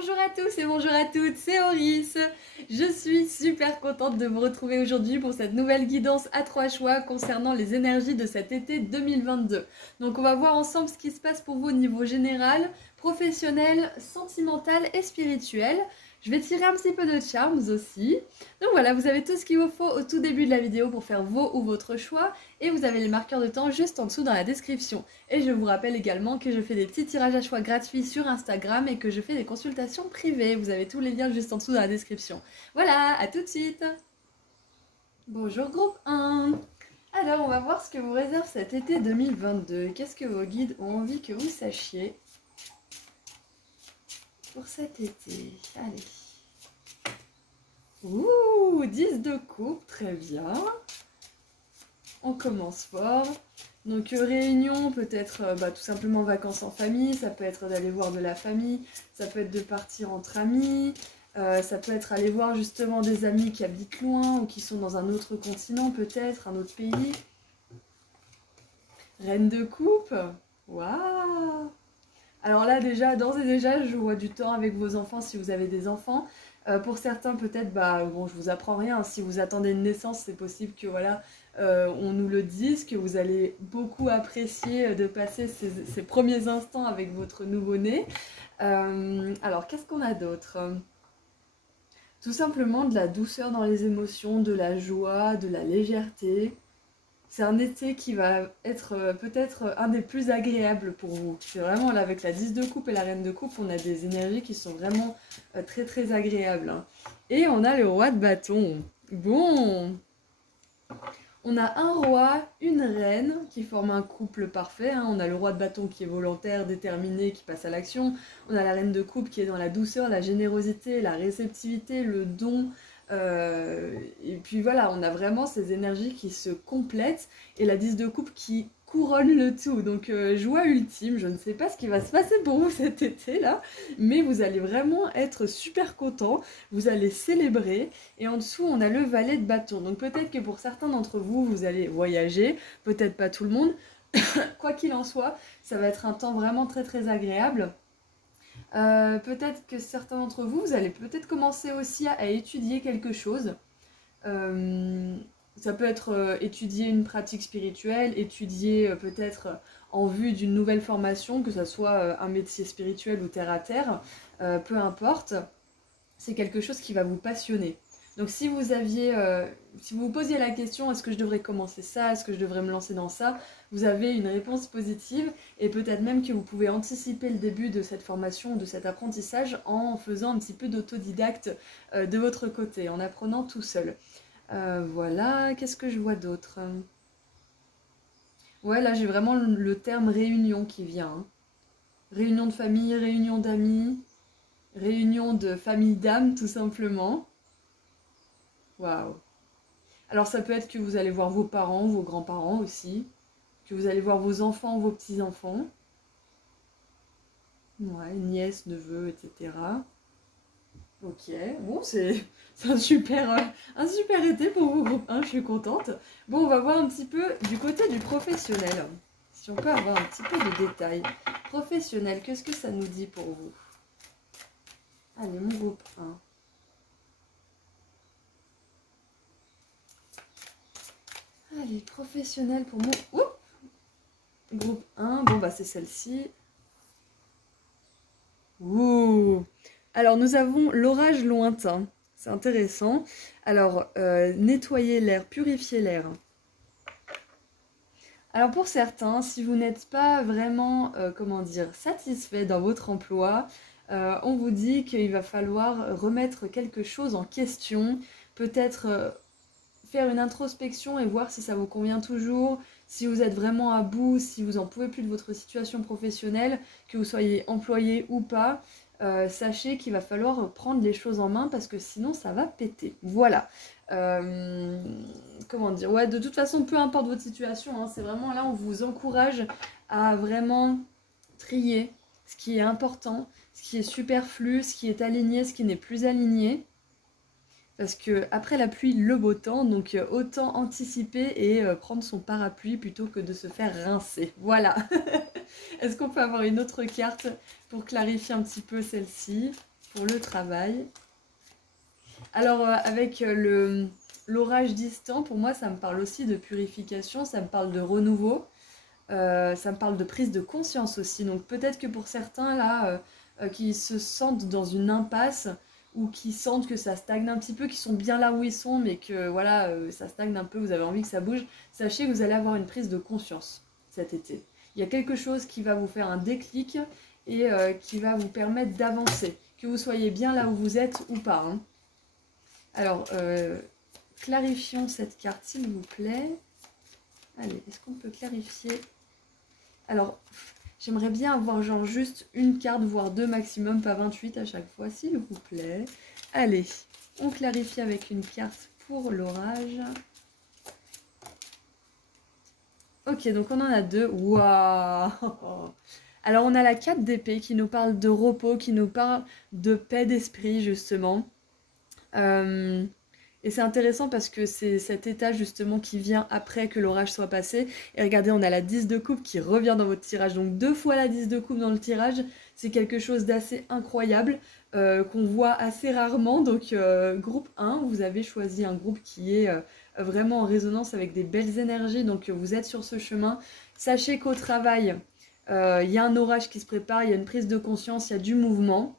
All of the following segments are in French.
Bonjour à tous et bonjour à toutes, c'est Oris. Je suis super contente de vous retrouver aujourd'hui pour cette nouvelle guidance à 3 choix concernant les énergies de cet été 2022. Donc on va voir ensemble ce qui se passe pour vous au niveau général, professionnel, sentimental et spirituel. Je vais tirer un petit peu de charms aussi. Donc voilà, vous avez tout ce qu'il vous faut au tout début de la vidéo pour faire vos ou votre choix. Et vous avez les marqueurs de temps juste en dessous dans la description. Et je vous rappelle également que je fais des petits tirages à choix gratuits sur Instagram et que je fais des consultations privées. Vous avez tous les liens juste en dessous dans la description. Voilà, à tout de suite. Bonjour groupe 1. Alors on va voir ce que vous réserve cet été 2022. Qu'est-ce que vos guides ont envie que vous sachiez pour cet été? Allez. Ouh, 10 de coupe, très bien. On commence fort. Donc réunion, peut-être tout simplement vacances en famille, ça peut être d'aller voir de la famille, ça peut être de partir entre amis, ça peut être aller voir justement des amis qui habitent loin ou qui sont dans un autre continent peut-être, un autre pays. Reine de coupe, waouh! Alors là déjà, d'ores et déjà, je vois du temps avec vos enfants si vous avez des enfants. Pour certains peut-être, bon je vous apprends rien, si vous attendez une naissance, c'est possible que voilà, on nous le dise, que vous allez beaucoup apprécier de passer ces premiers instants avec votre nouveau-né. Alors qu'est-ce qu'on a d'autre? Tout simplement de la douceur dans les émotions, de la joie, de la légèreté. C'est un été qui va être peut-être un des plus agréables pour vous. C'est vraiment là avec la 10 de coupe et la reine de coupe, on a des énergies qui sont vraiment très très agréables. Hein. Et on a le roi de bâton. Bon, on a un roi, une reine qui forment un couple parfait. Hein. On a le roi de bâton qui est volontaire, déterminé, qui passe à l'action. On a la reine de coupe qui est dans la douceur, la générosité, la réceptivité, le don. Et puis voilà, on a vraiment ces énergies qui se complètent et la 10 de coupe qui couronne le tout. Donc joie ultime, je ne sais pas ce qui va se passer pour vous cet été là, mais vous allez vraiment être super content, vous allez célébrer. Et en dessous on a le valet de bâton. Donc peut-être que pour certains d'entre vous, vous allez voyager, peut-être pas tout le monde. Quoi qu'il en soit, ça va être un temps vraiment très très agréable. Peut-être que certains d'entre vous, vous allez peut-être commencer aussi à étudier quelque chose. Ça peut être étudier une pratique spirituelle, étudier peut-être en vue d'une nouvelle formation, que ce soit un métier spirituel ou terre à terre, peu importe. C'est quelque chose qui va vous passionner. Donc si vous aviez, si vous vous posiez la question, est-ce que je devrais commencer ça, est-ce que je devrais me lancer dans ça, vous avez une réponse positive et peut-être même que vous pouvez anticiper le début de cette formation, de cet apprentissage en faisant un petit peu d'autodidacte de votre côté, en apprenant tout seul. Voilà, qu'est-ce que je vois d'autre? Ouais, là j'ai vraiment le terme réunion qui vient. Hein. Réunion de famille, réunion d'amis, réunion de famille d'âmes tout simplement. Waouh. Alors ça peut être que vous allez voir vos parents, vos grands-parents aussi, que vous allez voir vos enfants, vos petits-enfants, ouais, nièces, neveux, etc. Ok, bon c'est un super été pour vous groupe 1, je suis contente. Bon, on va voir un petit peu du côté du professionnel, si on peut avoir un petit peu de détails. Professionnel, qu'est-ce que ça nous dit pour vous? Allez, mon groupe 1. Allez, professionnel pour mon... Oups, groupe 1, bon bah c'est celle-ci. Ouh. Alors nous avons l'orage lointain, c'est intéressant. Alors nettoyer l'air, purifier l'air. Alors pour certains, si vous n'êtes pas vraiment, comment dire, satisfait dans votre emploi, on vous dit qu'il va falloir remettre quelque chose en question, peut-être faire une introspection et voir si ça vous convient toujours, si vous êtes vraiment à bout, si vous en pouvez plus de votre situation professionnelle, que vous soyez employé ou pas, sachez qu'il va falloir prendre les choses en main parce que sinon ça va péter. Voilà. Comment dire? Ouais, de toute façon, peu importe votre situation, hein, c'est vraiment là, on vous encourage à vraiment trier ce qui est important, ce qui est superflu, ce qui est aligné, ce qui n'est plus aligné. Parce que après la pluie, le beau temps, donc autant anticiper et prendre son parapluie plutôt que de se faire rincer. Voilà. Est-ce qu'on peut avoir une autre carte pour clarifier un petit peu celle-ci? pour le travail. Alors avec l'orage distant, pour moi ça me parle aussi de purification, ça me parle de renouveau, ça me parle de prise de conscience aussi. Donc peut-être que pour certains là qui se sentent dans une impasse ou qui sentent que ça stagne un petit peu, qui sont bien là où ils sont mais que voilà ça stagne un peu, vous avez envie que ça bouge, sachez que vous allez avoir une prise de conscience cet été. Il y a quelque chose qui va vous faire un déclic et qui va vous permettre d'avancer, que vous soyez bien là où vous êtes ou pas. Hein. Alors, clarifions cette carte s'il vous plaît. Allez, est-ce qu'on peut clarifier? Alors, j'aimerais bien avoir genre juste une carte, voire deux maximum, pas 28 à chaque fois, s'il vous plaît. Allez, on clarifie avec une carte pour l'orage. Ok, donc on en a deux. Waouh! Alors on a la 4 d'épée qui nous parle de repos, qui nous parle de paix d'esprit justement. Et c'est intéressant parce que c'est cet état justement qui vient après que l'orage soit passé. Et regardez, on a la 10 de coupe qui revient dans votre tirage. Donc 2 fois la 10 de coupe dans le tirage, c'est quelque chose d'assez incroyable qu'on voit assez rarement. Donc groupe 1, vous avez choisi un groupe qui est vraiment en résonance avec des belles énergies. Donc vous êtes sur ce chemin. Sachez qu'au travail, il y a un orage qui se prépare, il y a une prise de conscience, il y a du mouvement.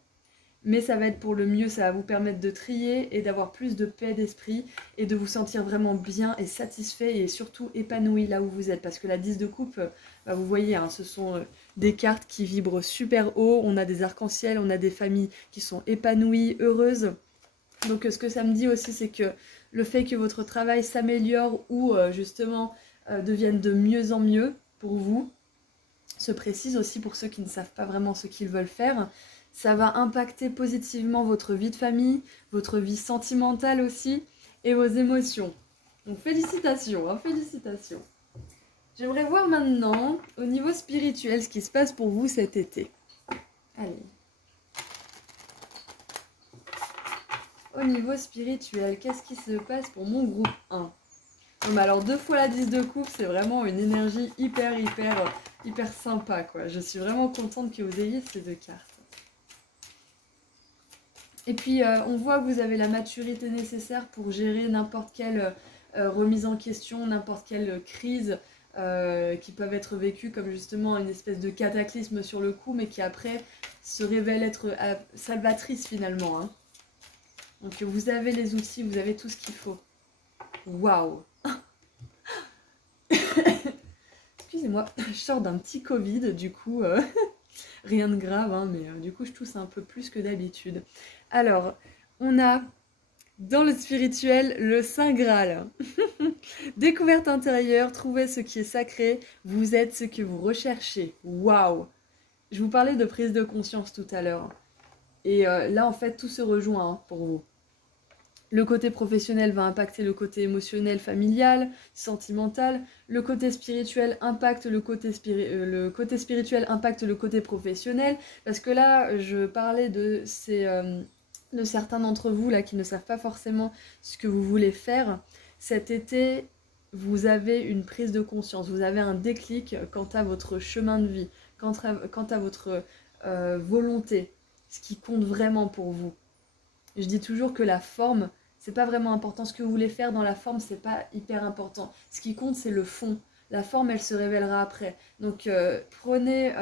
Mais ça va être pour le mieux, ça va vous permettre de trier et d'avoir plus de paix d'esprit et de vous sentir vraiment bien et satisfait et surtout épanoui là où vous êtes. Parce que la 10 de coupe, bah vous voyez, hein, ce sont des cartes qui vibrent super haut, on a des arcs-en-ciel, on a des familles qui sont épanouies, heureuses. Donc ce que ça me dit aussi, c'est que le fait que votre travail s'améliore ou justement devienne de mieux en mieux pour vous, se précise aussi pour ceux qui ne savent pas vraiment ce qu'ils veulent faire. Ça va impacter positivement votre vie de famille, votre vie sentimentale aussi, et vos émotions. Donc félicitations, hein, félicitations. J'aimerais voir maintenant, au niveau spirituel, ce qui se passe pour vous cet été. Allez. Au niveau spirituel, qu'est-ce qui se passe pour mon groupe 1? Bon, bah alors 2 fois la 10 de coupe, c'est vraiment une énergie hyper sympa, quoi. Je suis vraiment contente que vous ayez ces deux cartes. Et puis, on voit que vous avez la maturité nécessaire pour gérer n'importe quelle remise en question, n'importe quelle crise qui peuvent être vécues comme justement une espèce de cataclysme sur le coup, mais qui après se révèle être salvatrice finalement. Hein. Donc, vous avez les outils, vous avez tout ce qu'il faut. Waouh! Excusez-moi, je sors d'un petit Covid, du coup... Rien de grave, hein, mais du coup je tousse un peu plus que d'habitude. Alors, on a dans le spirituel le Saint Graal. Découverte intérieure, trouvez ce qui est sacré, vous êtes ce que vous recherchez. Waouh! Je vous parlais de prise de conscience tout à l'heure. Et là en fait tout se rejoint hein, pour vous. Le côté professionnel va impacter le côté émotionnel, familial, sentimental. Le côté spirituel impacte le côté spirituel impacte le côté professionnel. Parce que là, je parlais de certains d'entre vous là qui ne savent pas forcément ce que vous voulez faire. Cet été, vous avez une prise de conscience, vous avez un déclic quant à votre chemin de vie, quant à votre volonté, ce qui compte vraiment pour vous. Je dis toujours que la forme, c'est pas vraiment important. Ce que vous voulez faire dans la forme, c'est pas hyper important. Ce qui compte, c'est le fond. La forme, elle se révélera après. Donc, prenez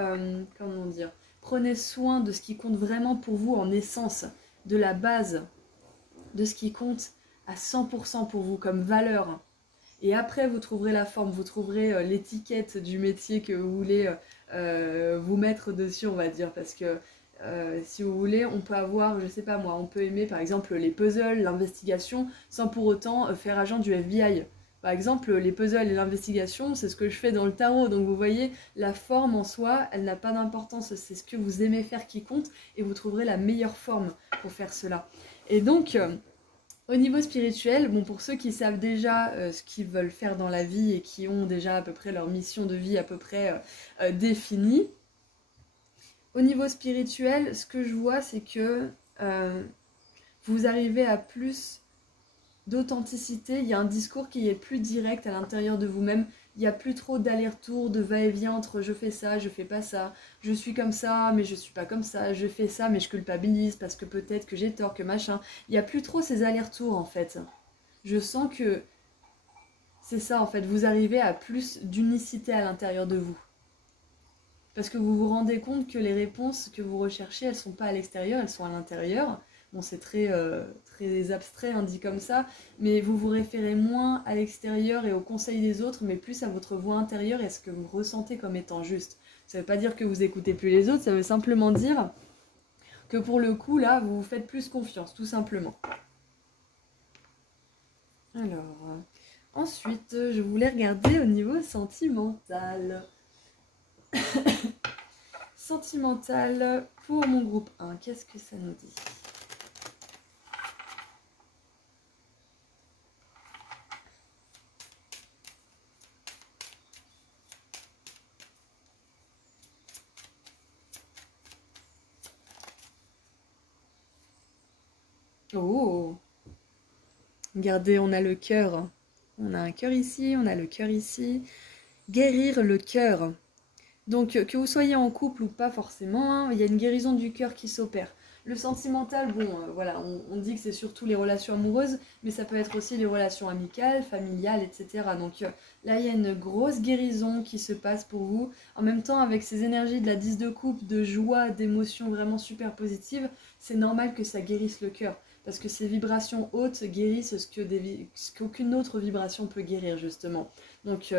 soin de ce qui compte vraiment pour vous en essence, de la base, de ce qui compte à 100% pour vous comme valeur. Et après, vous trouverez la forme, vous trouverez l'étiquette du métier que vous voulez vous mettre dessus, on va dire, parce que si vous voulez, on peut avoir, je sais pas moi, on peut aimer par exemple les puzzles, l'investigation, sans pour autant faire agent du FBI. Par exemple, les puzzles et l'investigation, c'est ce que je fais dans le tarot. Donc vous voyez, la forme en soi, elle n'a pas d'importance. C'est ce que vous aimez faire qui compte et vous trouverez la meilleure forme pour faire cela. Et donc, au niveau spirituel, bon, pour ceux qui savent déjà ce qu'ils veulent faire dans la vie et qui ont déjà à peu près leur mission de vie à peu près définie, au niveau spirituel, ce que je vois, c'est que vous arrivez à plus d'authenticité. Il y a un discours qui est plus direct à l'intérieur de vous-même. il n'y a plus trop d'aller-retour, de va-et-vient entre je fais ça, je fais pas ça, je suis comme ça, mais je suis pas comme ça, je fais ça, mais je culpabilise parce que peut-être que j'ai tort, que machin. Il n'y a plus trop ces allers-retours en fait. Je sens que c'est ça en fait, vous arrivez à plus d'unicité à l'intérieur de vous. Parce que vous vous rendez compte que les réponses que vous recherchez, elles sont pas à l'extérieur, elles sont à l'intérieur. Bon, c'est très abstrait, hein, dit comme ça, mais vous vous référez moins à l'extérieur et aux conseils des autres, mais plus à votre voix intérieure et à ce que vous ressentez comme étant juste. Ça veut pas dire que vous écoutez plus les autres, ça veut simplement dire que pour le coup, là, vous vous faites plus confiance, tout simplement. Alors, ensuite, je voulais regarder au niveau sentimental. Sentimental pour mon groupe 1, qu'est-ce que ça nous dit? Oh! Regardez, on a le cœur. On a un cœur ici, on a le cœur ici. Guérir le cœur. Donc, que vous soyez en couple ou pas forcément, hein, il y a une guérison du cœur qui s'opère. Le sentimental, bon, voilà, on dit que c'est surtout les relations amoureuses, mais ça peut être aussi les relations amicales, familiales, etc. Donc là, il y a une grosse guérison qui se passe pour vous. En même temps, avec ces énergies de la 10 de coupe, de joie, d'émotions vraiment super positives, c'est normal que ça guérisse le cœur. Parce que ces vibrations hautes guérissent ce qu'aucune autre vibration peut guérir, justement. Donc,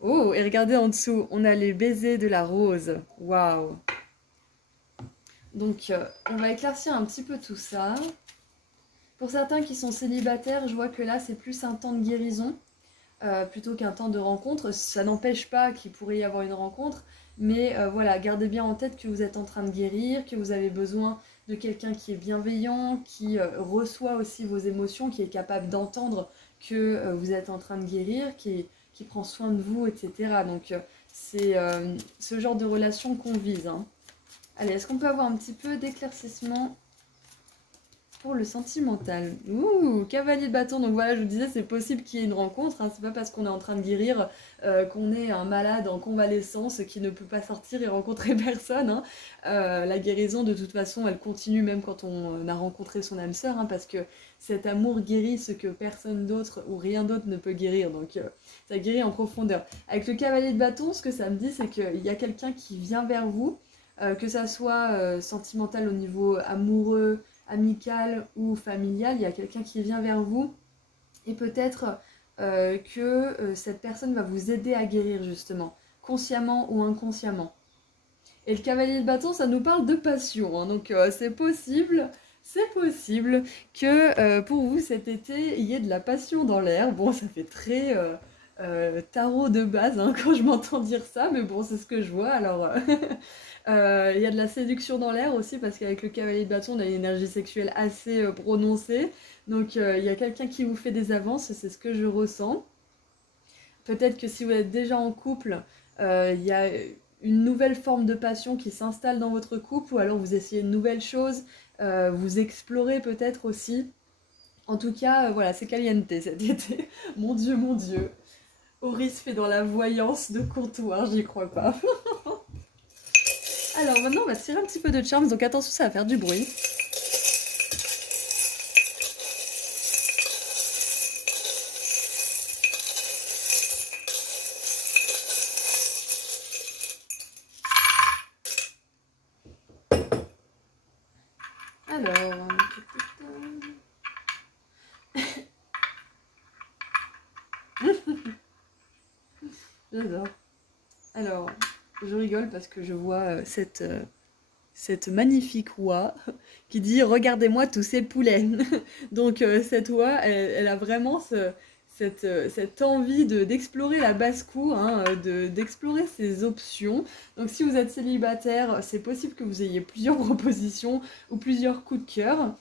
oh, et regardez en dessous, on a les baisers de la rose. Waouh! Donc, on va éclaircir un petit peu tout ça. Pour certains qui sont célibataires, je vois que là, c'est plus un temps de guérison plutôt qu'un temps de rencontre. Ça n'empêche pas qu'il pourrait y avoir une rencontre, mais voilà, gardez bien en tête que vous êtes en train de guérir, que vous avez besoin de quelqu'un qui est bienveillant, qui reçoit aussi vos émotions, qui est capable d'entendre que vous êtes en train de guérir, qui prend soin de vous, etc. Donc, c'est ce genre de relation qu'on vise, hein. Allez, est-ce qu'on peut avoir un petit peu d'éclaircissement pour le sentimental? Ouh, cavalier de bâton. Donc voilà, je vous disais, c'est possible qu'il y ait une rencontre, hein. C'est pas parce qu'on est en train de guérir qu'on est un malade en convalescence qui ne peut pas sortir et rencontrer personne, hein. La guérison, de toute façon, elle continue même quand on a rencontré son âme sœur, hein, parce que cet amour guérit ce que personne d'autre ou rien d'autre ne peut guérir. Donc ça guérit en profondeur. Avec le cavalier de bâton, ce que ça me dit, c'est qu'il y a quelqu'un qui vient vers vous. Que ça soit sentimental au niveau amoureux, amical ou familial, il y a quelqu'un qui vient vers vous et peut-être que cette personne va vous aider à guérir justement, consciemment ou inconsciemment. Et le cavalier de bâton, ça nous parle de passion, hein, donc c'est possible que pour vous cet été, il y ait de la passion dans l'air. Bon, ça fait très tarot de base hein, quand je m'entends dire ça, mais bon, c'est ce que je vois, alors... Il y a de la séduction dans l'air aussi parce qu'avec le cavalier de bâton on a une énergie sexuelle assez prononcée, donc il y a quelqu'un qui vous fait des avances, c'est ce que je ressens. Peut-être que si vous êtes déjà en couple, il y a une nouvelle forme de passion qui s'installe dans votre couple, ou alors vous essayez une nouvelle chose, vous explorez peut-être aussi. En tout cas, voilà, c'est caliente cet été. Mon Dieu, mon Dieu. Auris fait dans la voyance de comptoir, j'y crois pas. Alors maintenant on va tirer un petit peu de charms, donc attention ça va faire du bruit. Alors... J'adore. Alors... Je rigole parce que je vois cette magnifique oie qui dit « Regardez-moi tous ces poulets ». Donc cette oie, elle a vraiment cette envie d'explorer la basse-cour, hein, d'explorer ses options. Donc si vous êtes célibataire, c'est possible que vous ayez plusieurs propositions ou plusieurs coups de cœur.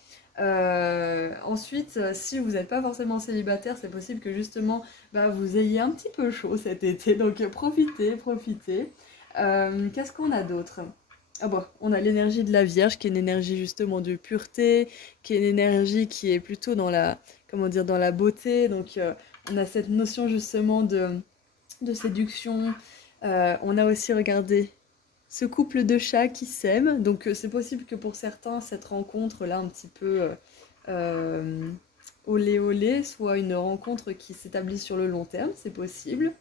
Ensuite, si vous n'êtes pas forcément célibataire, c'est possible que justement vous ayez un petit peu chaud cet été. Donc profitez. Qu'est-ce qu'on a d'autre? Ah bon, on a l'énergie de la Vierge qui est une énergie justement de pureté, qui est une énergie qui est plutôt dans la, comment dire, dans la beauté. Donc on a cette notion justement de séduction. On a aussi regardé ce couple de chats qui s'aiment. Donc c'est possible que pour certains, cette rencontre-là un petit peu olé olé soit une rencontre qui s'établit sur le long terme, c'est possible.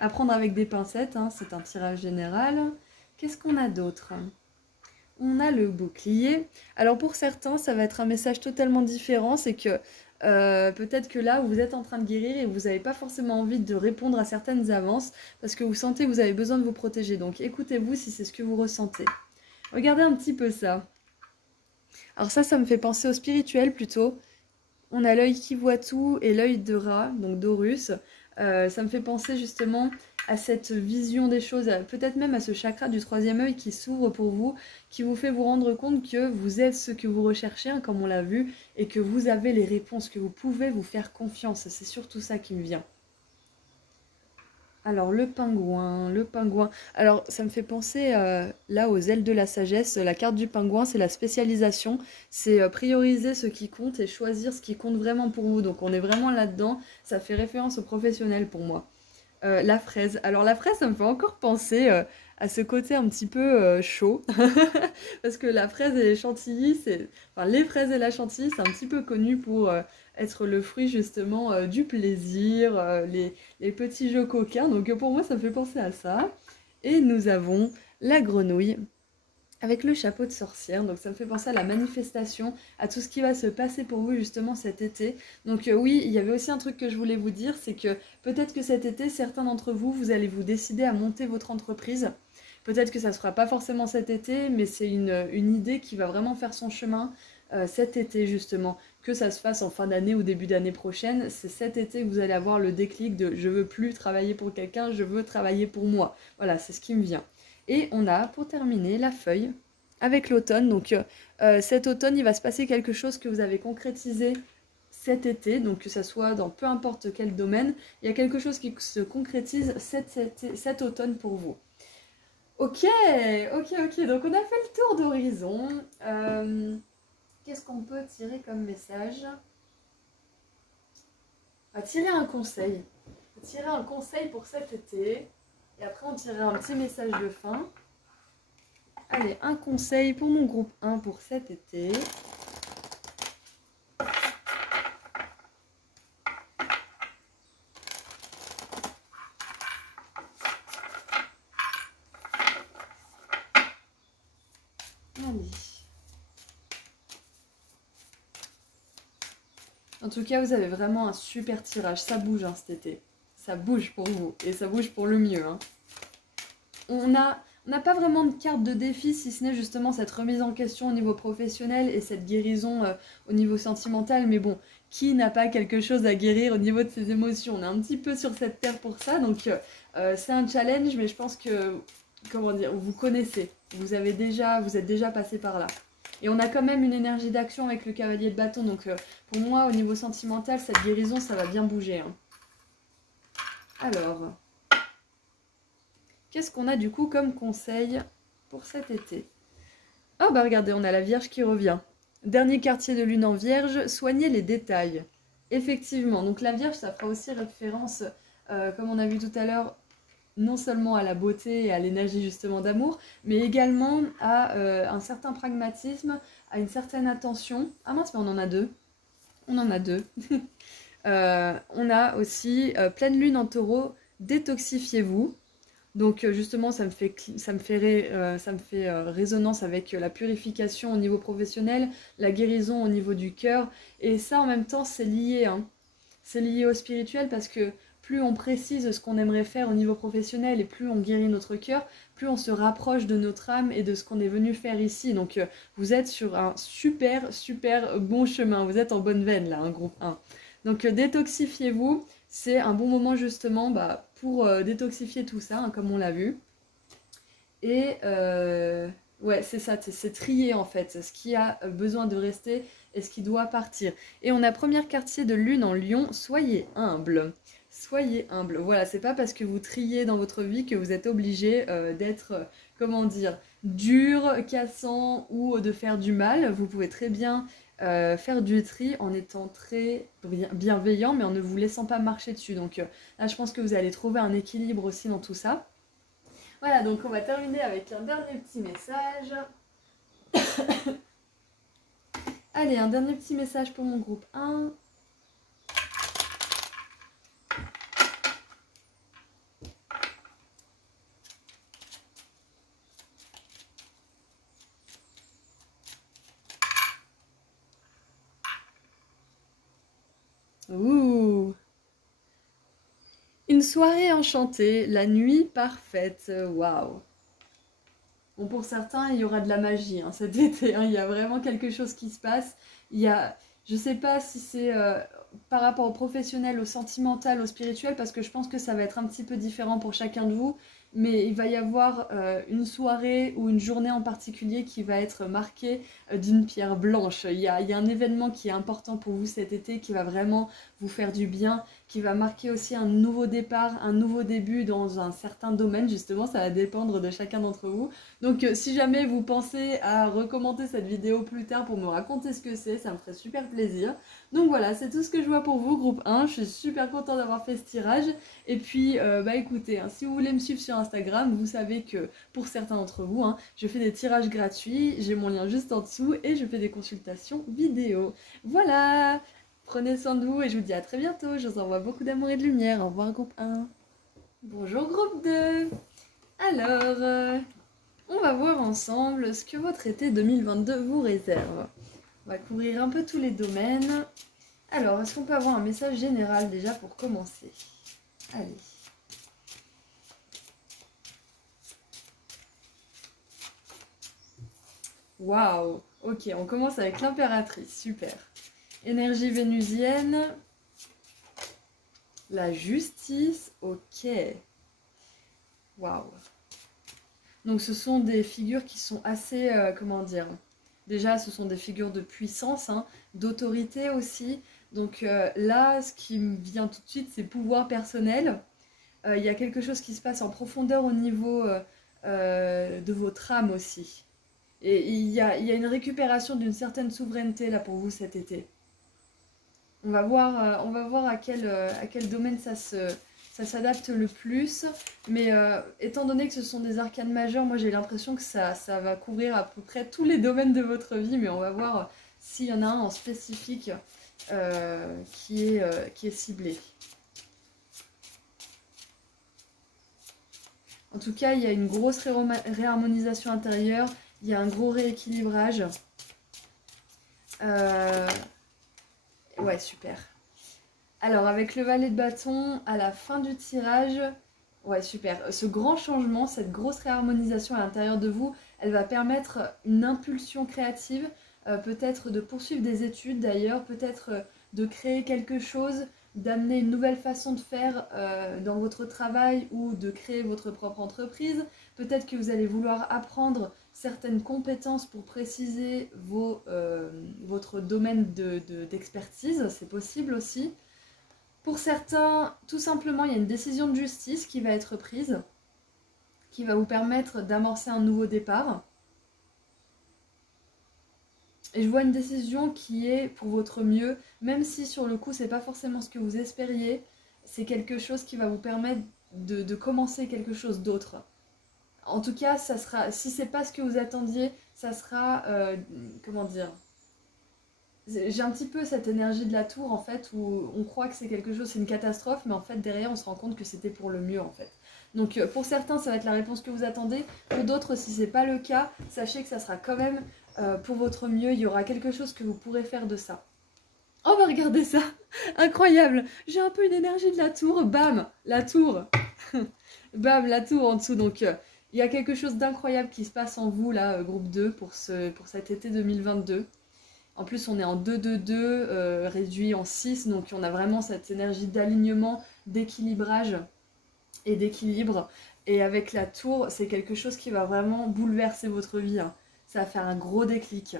À prendre avec des pincettes, hein, c'est un tirage général. Qu'est-ce qu'on a d'autre ? On a le bouclier. Alors pour certains, ça va être un message totalement différent, c'est que peut-être que là, vous êtes en train de guérir et vous n'avez pas forcément envie de répondre à certaines avances parce que vous sentez que vous avez besoin de vous protéger. Donc écoutez-vous si c'est ce que vous ressentez. Regardez un petit peu ça. Alors ça me fait penser au spirituel plutôt. On a l'œil qui voit tout et l'œil de rat, donc d'Horus. Ça me fait penser justement à cette vision des choses, peut-être même à ce chakra du troisième œil qui s'ouvre pour vous, qui vous fait vous rendre compte que vous êtes ce que vous recherchez, hein, comme on l'a vu, et que vous avez les réponses, que vous pouvez vous faire confiance. C'est surtout ça qui me vient. Alors le pingouin. Alors ça me fait penser là aux ailes de la sagesse. La carte du pingouin, c'est la spécialisation. C'est prioriser ce qui compte et choisir ce qui compte vraiment pour vous. Donc on est vraiment là-dedans. Ça fait référence au professionnel pour moi. La fraise. Alors la fraise, ça me fait encore penser à ce côté un petit peu chaud. Parce que la fraise et les chantilly, enfin, les fraises et la chantilly, c'est un petit peu connu pour être le fruit justement du plaisir, les petits jeux coquins. Donc pour moi, ça me fait penser à ça. Et nous avons la grenouille avec le chapeau de sorcière. Donc ça me fait penser à la manifestation, à tout ce qui va se passer pour vous justement cet été. Donc oui, il y avait aussi un truc que je voulais vous dire, c'est que peut-être que cet été, certains d'entre vous, vous allez vous décider à monter votre entreprise. Peut-être que ça ne se fera pas forcément cet été, mais c'est une idée qui va vraiment faire son chemin cet été justement. Que ça se fasse en fin d'année ou début d'année prochaine, c'est cet été que vous allez avoir le déclic de je veux plus travailler pour quelqu'un, je veux travailler pour moi. Voilà, c'est ce qui me vient. Et on a, pour terminer, la feuille avec l'automne. Donc cet automne, il va se passer quelque chose que vous avez concrétisé cet été, donc que ça soit dans peu importe quel domaine, il y a quelque chose qui se concrétise cet automne pour vous. Ok, donc on a fait le tour d'horizon. Qu'est-ce qu'on peut tirer comme message ? On va tirer un conseil. On va tirer un conseil pour cet été. Et après, on tirera un petit message de fin. Allez, un conseil pour mon groupe 1 pour cet été. Allez. En tout cas, vous avez vraiment un super tirage. Ça bouge hein, cet été. Ça bouge pour vous. Et ça bouge pour le mieux. Hein. On n'a pas vraiment de carte de défi, si ce n'est justement cette remise en question au niveau professionnel et cette guérison au niveau sentimental. Mais bon, qui n'a pas quelque chose à guérir au niveau de ses émotions ? On est un petit peu sur cette terre pour ça. Donc c'est un challenge, mais je pense que, comment dire, vous connaissez. Vous êtes déjà passé par là. Et on a quand même une énergie d'action avec le cavalier de bâton. Donc pour moi, au niveau sentimental, cette guérison, ça va bien bouger. Hein. Alors, qu'est-ce qu'on a du coup comme conseil pour cet été ? Oh bah regardez, on a la Vierge qui revient. Dernier quartier de lune en Vierge, soignez les détails. Effectivement, donc la Vierge, ça fera aussi référence, comme on a vu tout à l'heure, non seulement à la beauté et à l'énergie justement d'amour, mais également à un certain pragmatisme, à une certaine attention. Ah mince, mais on en a deux. On en a deux. On a aussi pleine lune en taureau, détoxifiez-vous. Donc justement, ça me fait résonance avec la purification au niveau professionnel, la guérison au niveau du cœur. Et ça, en même temps, c'est lié. Hein. C'est lié au spirituel parce que plus on précise ce qu'on aimerait faire au niveau professionnel et plus on guérit notre cœur, plus on se rapproche de notre âme et de ce qu'on est venu faire ici. Donc vous êtes sur un super bon chemin. Vous êtes en bonne veine là, groupe 1. Donc détoxifiez-vous. C'est un bon moment justement pour détoxifier tout ça, hein, comme on l'a vu. Et ouais, c'est ça, c'est trier en fait ce qui a besoin de rester et ce qui doit partir. Et on a premier quartier de lune en Lion, soyez humble. Soyez humble. Voilà, c'est pas parce que vous triez dans votre vie que vous êtes obligé d'être, comment dire, dur, cassant ou de faire du mal. Vous pouvez très bien faire du tri en étant très bienveillant, mais en ne vous laissant pas marcher dessus. Donc là, je pense que vous allez trouver un équilibre aussi dans tout ça. Voilà, donc on va terminer avec un dernier petit message. Allez, un dernier petit message pour mon groupe 1. Ouh! Une soirée enchantée, la nuit parfaite. Waouh! Bon, pour certains, il y aura de la magie hein, cet été. Hein. Il y a vraiment quelque chose qui se passe. Il y a, je sais pas si c'est par rapport au professionnel, au sentimental, au spirituel, parce que je pense que ça va être un petit peu différent pour chacun de vous. Mais il va y avoir une soirée ou une journée en particulier qui va être marquée d'une pierre blanche. Il y a un événement qui est important pour vous cet été, qui va vraiment vous faire du bien, qui va marquer aussi un nouveau départ, un nouveau début dans un certain domaine. Justement, ça va dépendre de chacun d'entre vous. Donc si jamais vous pensez à recommander cette vidéo plus tard pour me raconter ce que c'est, ça me ferait super plaisir. Donc voilà, c'est tout ce que je vois pour vous, groupe 1. Je suis super contente d'avoir fait ce tirage. Et puis, bah écoutez, hein, si vous voulez me suivre sur Instagram, vous savez que pour certains d'entre vous, hein, je fais des tirages gratuits. J'ai mon lien juste en dessous et je fais des consultations vidéo. Voilà, prenez soin de vous et je vous dis à très bientôt. Je vous envoie beaucoup d'amour et de lumière. Au revoir, groupe 1. Bonjour, groupe 2. Alors... on va voir ensemble ce que votre été 2022 vous réserve. On va couvrir un peu tous les domaines. Alors, est-ce qu'on peut avoir un message général déjà pour commencer? Allez. Waouh! Ok, on commence avec l'impératrice. Super. Énergie vénusienne. La justice. Ok. Waouh. Donc ce sont des figures qui sont assez, comment dire, déjà ce sont des figures de puissance, hein, d'autorité aussi. Donc là, ce qui me vient tout de suite, c'est pouvoir personnel. Il y a quelque chose qui se passe en profondeur au niveau de votre âme aussi. Et il y a une récupération d'une certaine souveraineté là pour vous cet été. On va voir à quel domaine ça s'adapte le plus. Mais étant donné que ce sont des arcanes majeures, moi j'ai l'impression que ça va couvrir à peu près tous les domaines de votre vie. Mais on va voir s'il y en a un en spécifique qui est ciblé. En tout cas, il y a une grosse réharmonisation intérieure. Il y a un gros rééquilibrage. Ouais, super. Alors, avec le valet de bâton, à la fin du tirage, ouais, super. Ce grand changement, cette grosse réharmonisation à l'intérieur de vous, elle va permettre une impulsion créative, peut-être de poursuivre des études d'ailleurs, peut-être de créer quelque chose, d'amener une nouvelle façon de faire dans votre travail ou de créer votre propre entreprise. Peut-être que vous allez vouloir apprendre certaines compétences pour préciser votre domaine d'expertise, c'est possible aussi. Pour certains, tout simplement, il y a une décision de justice qui va être prise, qui va vous permettre d'amorcer un nouveau départ. Et je vois une décision qui est pour votre mieux, même si sur le coup, c'est pas forcément ce que vous espériez, c'est quelque chose qui va vous permettre de commencer quelque chose d'autre. En tout cas, ça sera, si c'est pas ce que vous attendiez, ça sera, comment dire, j'ai un petit peu cette énergie de la tour en fait où on croit que c'est quelque chose, c'est une catastrophe, mais en fait derrière on se rend compte que c'était pour le mieux en fait. Donc pour certains ça va être la réponse que vous attendez, pour d'autres si c'est pas le cas, sachez que ça sera quand même pour votre mieux, il y aura quelque chose que vous pourrez faire de ça. Oh bah regardez ça, incroyable, j'ai un peu une énergie de la tour, bam, la tour, bam, la tour en dessous, donc il y a quelque chose d'incroyable qui se passe en vous là, groupe 2 pour cet été 2022. En plus, on est en 2-2-2, réduit en 6, donc on a vraiment cette énergie d'alignement, d'équilibrage et d'équilibre. Et avec la tour, c'est quelque chose qui va vraiment bouleverser votre vie. Hein. Ça va faire un gros déclic.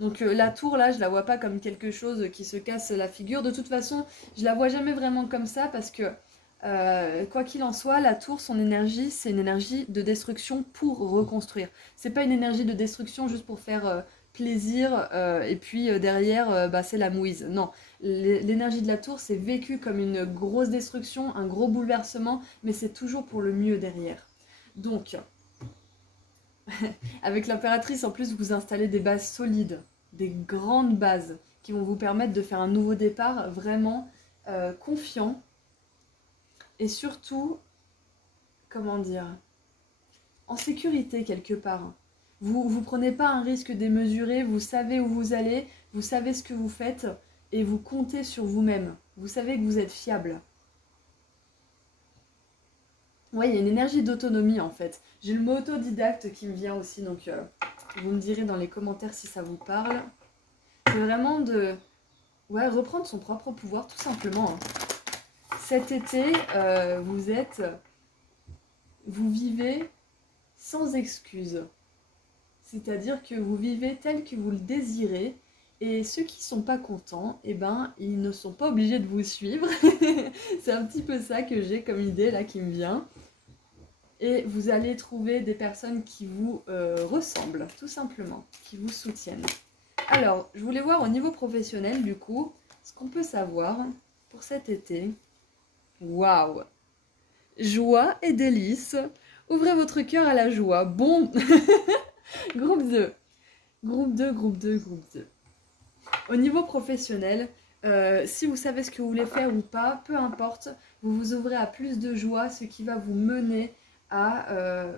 Donc la tour, là, je la vois pas comme quelque chose qui se casse la figure. De toute façon, je la vois jamais vraiment comme ça parce que, quoi qu'il en soit, la tour, son énergie, c'est une énergie de destruction pour reconstruire. C'est pas une énergie de destruction juste pour faire... plaisir, et puis derrière, bah, c'est la mouise. Non, l'énergie de la tour, c'est vécu comme une grosse destruction, un gros bouleversement, mais c'est toujours pour le mieux derrière. Donc, avec l'impératrice, en plus, vous installez des bases solides, des grandes bases, qui vont vous permettre de faire un nouveau départ vraiment confiant, et surtout, comment dire, en sécurité quelque part. Vous prenez pas un risque démesuré, vous savez où vous allez, vous savez ce que vous faites et vous comptez sur vous-même. Vous savez que vous êtes fiable. Ouais, il y a une énergie d'autonomie en fait. J'ai le mot autodidacte qui me vient aussi, donc vous me direz dans les commentaires si ça vous parle. C'est vraiment de reprendre son propre pouvoir tout simplement. Hein. Cet été, vous vivez sans excuse. C'est-à-dire que vous vivez tel que vous le désirez et ceux qui ne sont pas contents, eh ben, ils ne sont pas obligés de vous suivre. C'est un petit peu ça que j'ai comme idée là qui me vient. Et vous allez trouver des personnes qui vous ressemblent, tout simplement, qui vous soutiennent. Alors, je voulais voir au niveau professionnel, du coup, ce qu'on peut savoir pour cet été. Waouh! Joie et délices. Ouvrez votre cœur à la joie. Bon, groupe 2. Groupe 2, groupe 2, groupe 2. Au niveau professionnel, si vous savez ce que vous voulez faire ou pas, peu importe, vous vous ouvrez à plus de joie, ce qui va vous mener à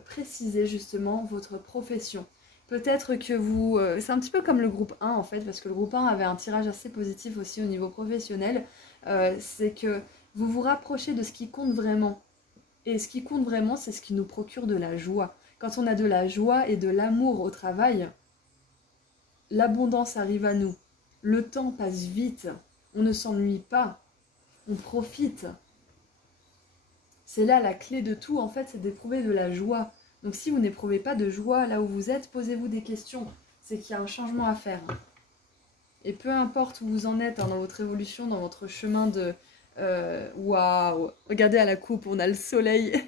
préciser justement votre profession. Peut-être que vous... c'est un petit peu comme le groupe 1 en fait, parce que le groupe 1 avait un tirage assez positif aussi au niveau professionnel. C'est que vous vous rapprochez de ce qui compte vraiment. Et ce qui compte vraiment, c'est ce qui nous procure de la joie. Quand on a de la joie et de l'amour au travail, l'abondance arrive à nous. Le temps passe vite. On ne s'ennuie pas. On profite. C'est là la clé de tout, en fait, c'est d'éprouver de la joie. Donc si vous n'éprouvez pas de joie là où vous êtes, posez-vous des questions. C'est qu'il y a un changement à faire. Et peu importe où vous en êtes dans votre évolution, dans votre chemin de... Waouh! Regardez à la coupe, on a le soleil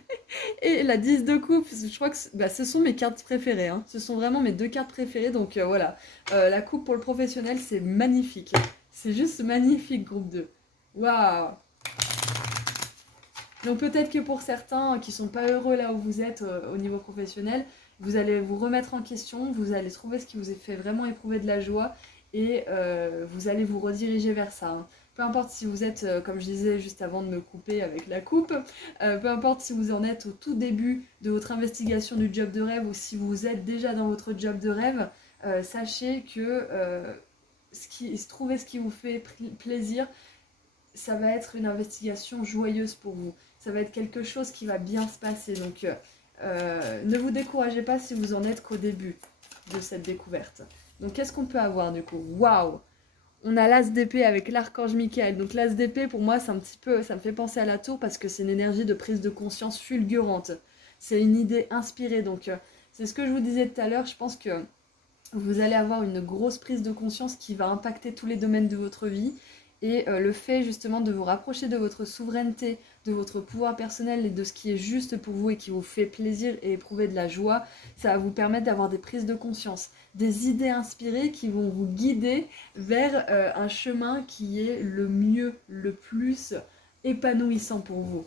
et la 10 de coupe. Je crois que ce sont mes cartes préférées. Hein. Ce sont vraiment mes 2 cartes préférées. Donc voilà. La coupe pour le professionnel, c'est magnifique. C'est juste magnifique, groupe 2. Waouh! Donc peut-être que pour certains qui ne sont pas heureux là où vous êtes au niveau professionnel, vous allez vous remettre en question, vous allez trouver ce qui vous fait vraiment éprouver de la joie et vous allez vous rediriger vers ça. Hein. Peu importe si vous êtes, comme je disais juste avant de me couper avec la coupe, peu importe si vous en êtes au tout début de votre investigation du job de rêve ou si vous êtes déjà dans votre job de rêve, sachez que trouver ce qui vous fait plaisir, ça va être une investigation joyeuse pour vous. Ça va être quelque chose qui va bien se passer. Donc ne vous découragez pas si vous en êtes qu'au début de cette découverte. Donc qu'est-ce qu'on peut avoir du coup? Waouh! On a l'as d'épée avec l'archange Michael. Donc l'as d'épée, pour moi, c'est un petit peu, ça me fait penser à la tour parce que c'est une énergie de prise de conscience fulgurante. C'est une idée inspirée. Donc c'est ce que je vous disais tout à l'heure. Je pense que vous allez avoir une grosse prise de conscience qui va impacter tous les domaines de votre vie. Et le fait justement de vous rapprocher de votre souveraineté, de votre pouvoir personnel et de ce qui est juste pour vous et qui vous fait plaisir et éprouver de la joie, ça va vous permettre d'avoir des prises de conscience, des idées inspirées qui vont vous guider vers un chemin qui est le mieux, le plus épanouissant pour vous.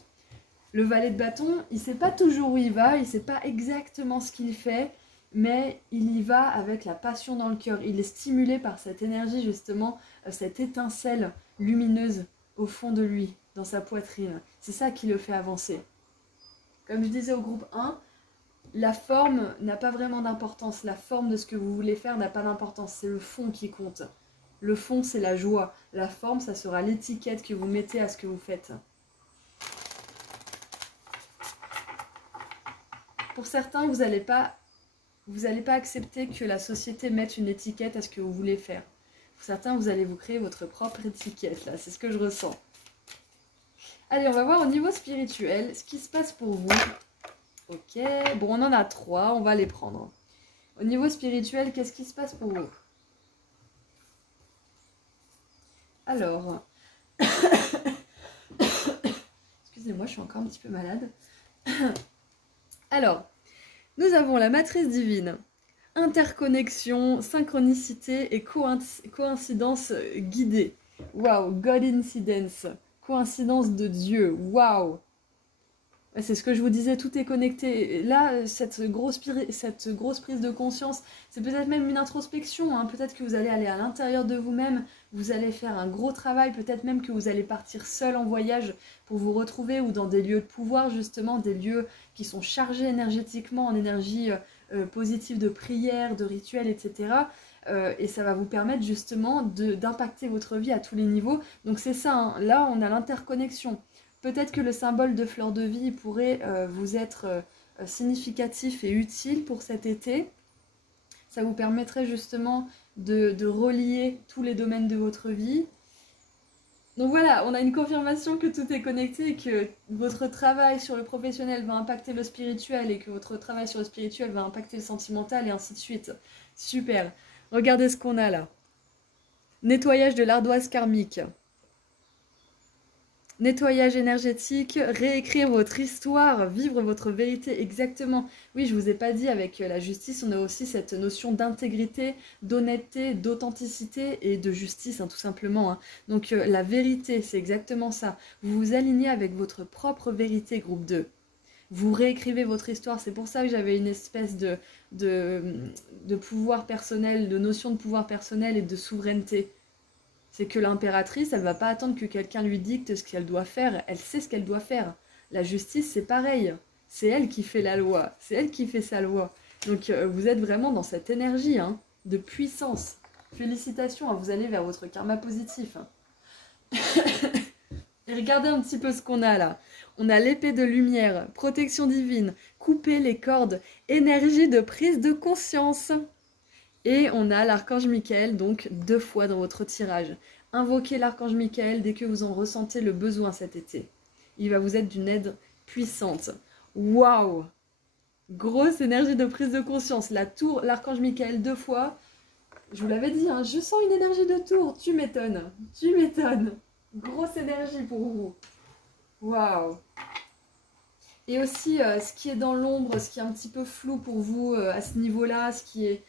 Le valet de bâton, il ne sait pas toujours où il va, il ne sait pas exactement ce qu'il fait, mais il y va avec la passion dans le cœur. Il est stimulé par cette énergie justement, cette étincelle lumineuse au fond de lui, dans sa poitrine. C'est ça qui le fait avancer. Comme je disais au groupe 1, la forme n'a pas vraiment d'importance. La forme de ce que vous voulez faire n'a pas d'importance. C'est le fond qui compte. Le fond, c'est la joie. La forme, ça sera l'étiquette que vous mettez à ce que vous faites. Pour certains, vous n'allez pas accepter que la société mette une étiquette à ce que vous voulez faire. Pour certains, vous allez vous créer votre propre étiquette, là, c'est ce que je ressens. Allez, on va voir au niveau spirituel ce qui se passe pour vous. Ok, bon, on en a 3, on va les prendre. Au niveau spirituel, qu'est-ce qui se passe pour vous? Alors, excusez-moi, je suis encore un petit peu malade. Alors, nous avons la matrice divine, Interconnexion, synchronicité et coïncidence guidée. Waouh, God incidence, coïncidence de Dieu, waouh. C'est ce que je vous disais, tout est connecté. Et là, cette grosse prise de conscience, c'est peut-être même une introspection, hein. Peut-être que vous allez aller à l'intérieur de vous-même, vous allez faire un gros travail, peut-être même que vous allez partir seul en voyage pour vous retrouver ou dans des lieux de pouvoir, justement, des lieux qui sont chargés énergétiquement en énergie positive de prière, de rituels, etc. Et ça va vous permettre justement d'impacter votre vie à tous les niveaux. Donc c'est ça, hein. Là on a l'interconnexion. Peut-être que le symbole de fleur de vie pourrait vous être significatif et utile pour cet été. Ça vous permettrait justement de relier tous les domaines de votre vie. Donc voilà, on a une confirmation que tout est connecté et que votre travail sur le professionnel va impacter le spirituel et que votre travail sur le spirituel va impacter le sentimental et ainsi de suite. Super. Regardez ce qu'on a là. Nettoyage de l'ardoise karmique. Nettoyage énergétique, réécrire votre histoire, vivre votre vérité exactement. Oui, je vous ai pas dit, avec la justice, on a aussi cette notion d'intégrité, d'honnêteté, d'authenticité et de justice, hein, tout simplement. Hein. Donc la vérité, c'est exactement ça. Vous vous alignez avec votre propre vérité, groupe 2. Vous réécrivez votre histoire, c'est pour ça que j'avais une espèce de pouvoir personnel, de notion de pouvoir personnel et de souveraineté. C'est que l'impératrice, elle va pas attendre que quelqu'un lui dicte ce qu'elle doit faire, elle sait ce qu'elle doit faire. La justice, c'est pareil, c'est elle qui fait la loi, c'est elle qui fait sa loi. Donc vous êtes vraiment dans cette énergie hein, de puissance. Félicitations, hein, vous allez vers votre karma positif. Hein. Et regardez un petit peu ce qu'on a là. On a l'épée de lumière, protection divine, couper les cordes, énergie de prise de conscience. Et on a l'archange Michael, donc 2 fois dans votre tirage. Invoquez l'archange Michael dès que vous en ressentez le besoin cet été. Il va vous être d'une aide puissante. Waouh! Grosse énergie de prise de conscience. La tour, l'archange Michael 2 fois. Je vous l'avais dit, hein, je sens une énergie de tour. Tu m'étonnes. Tu m'étonnes. Grosse énergie pour vous. Waouh! Et aussi, ce qui est dans l'ombre, ce qui est un petit peu flou pour vous à ce niveau-là, ce qui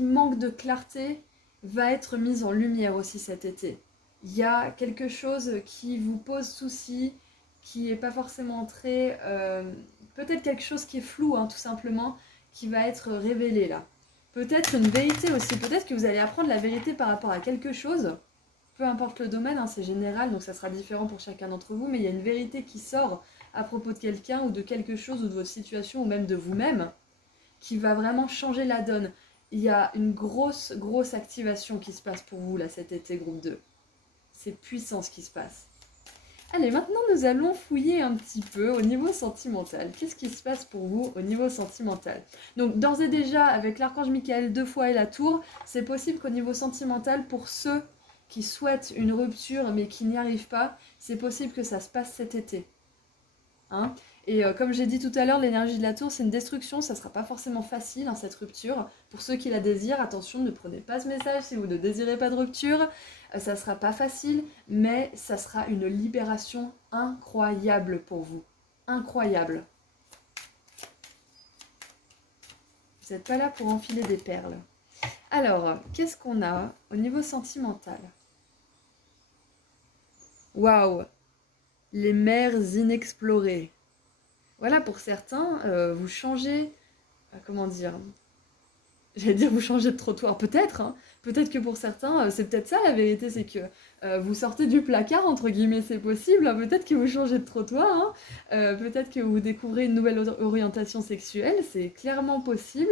manque de clarté va être mis en lumière aussi cet été. Il y a quelque chose qui vous pose souci, qui n'est pas forcément très... peut-être quelque chose qui est flou, hein, tout simplement, qui va être révélé là. Peut-être une vérité aussi, peut-être que vous allez apprendre la vérité par rapport à quelque chose, peu importe le domaine, hein, c'est général, donc ça sera différent pour chacun d'entre vous, mais il y a une vérité qui sort à propos de quelqu'un ou de quelque chose ou de votre situation ou même de vous-même, qui va vraiment changer la donne. Il y a une grosse activation qui se passe pour vous là cet été, groupe 2. C'est puissant ce qui se passe. Allez, maintenant nous allons fouiller un petit peu au niveau sentimental. Qu'est-ce qui se passe pour vous au niveau sentimental? Donc d'ores et déjà, avec l'archange Michael 2 fois et la tour, c'est possible qu'au niveau sentimental, pour ceux qui souhaitent une rupture mais qui n'y arrivent pas, c'est possible que ça se passe cet été. Hein? Et comme j'ai dit tout à l'heure, l'énergie de la tour, c'est une destruction, ça ne sera pas forcément facile, hein, cette rupture. Pour ceux qui la désirent, attention, ne prenez pas ce message si vous ne désirez pas de rupture. Ça ne sera pas facile, mais ça sera une libération incroyable pour vous. Incroyable. Vous n'êtes pas là pour enfiler des perles. Alors, qu'est-ce qu'on a au niveau sentimental? Waouh! Les mers inexplorées. Voilà, pour certains, vous changez, comment dire, j'allais dire vous changez de trottoir, peut-être, hein. Peut-être que pour certains, c'est peut-être ça la vérité, c'est que vous sortez du placard, entre guillemets, c'est possible, hein. Peut-être que vous changez de trottoir, hein. Peut-être que vous découvrez une nouvelle orientation sexuelle, c'est clairement possible.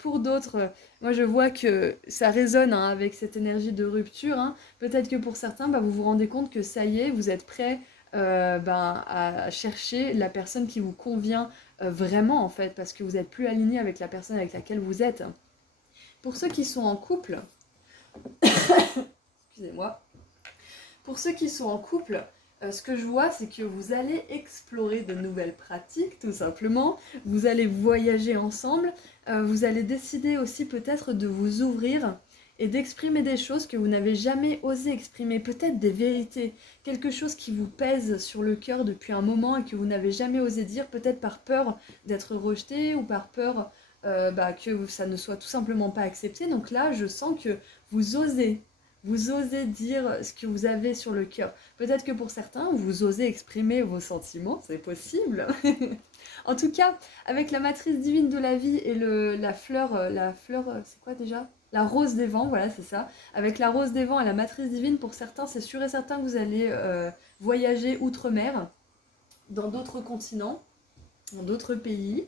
Pour d'autres, moi je vois que ça résonne hein, avec cette énergie de rupture, hein. Peut-être que pour certains, vous vous rendez compte que ça y est, vous êtes prêts à chercher la personne qui vous convient vraiment en fait, parce que vous n'êtes plus aligné avec la personne avec laquelle vous êtes. Pour ceux qui sont en couple, excusez-moi, pour ceux qui sont en couple, ce que je vois, c'est que vous allez explorer de nouvelles pratiques, tout simplement. Vous allez voyager ensemble. Vous allez décider aussi peut-être de vous ouvrir et d'exprimer des choses que vous n'avez jamais osé exprimer. Peut-être des vérités, quelque chose qui vous pèse sur le cœur depuis un moment et que vous n'avez jamais osé dire, peut-être par peur d'être rejeté ou par peur que ça ne soit tout simplement pas accepté. Donc là, je sens que vous osez. Vous osez dire ce que vous avez sur le cœur. Peut-être que pour certains, vous osez exprimer vos sentiments, c'est possible. En tout cas, avec la matrice divine de la vie et la fleur, c'est quoi déjà? La rose des vents, voilà, c'est ça. Avec la rose des vents et la matrice divine, pour certains, c'est sûr et certain que vous allez voyager outre-mer, dans d'autres continents, dans d'autres pays.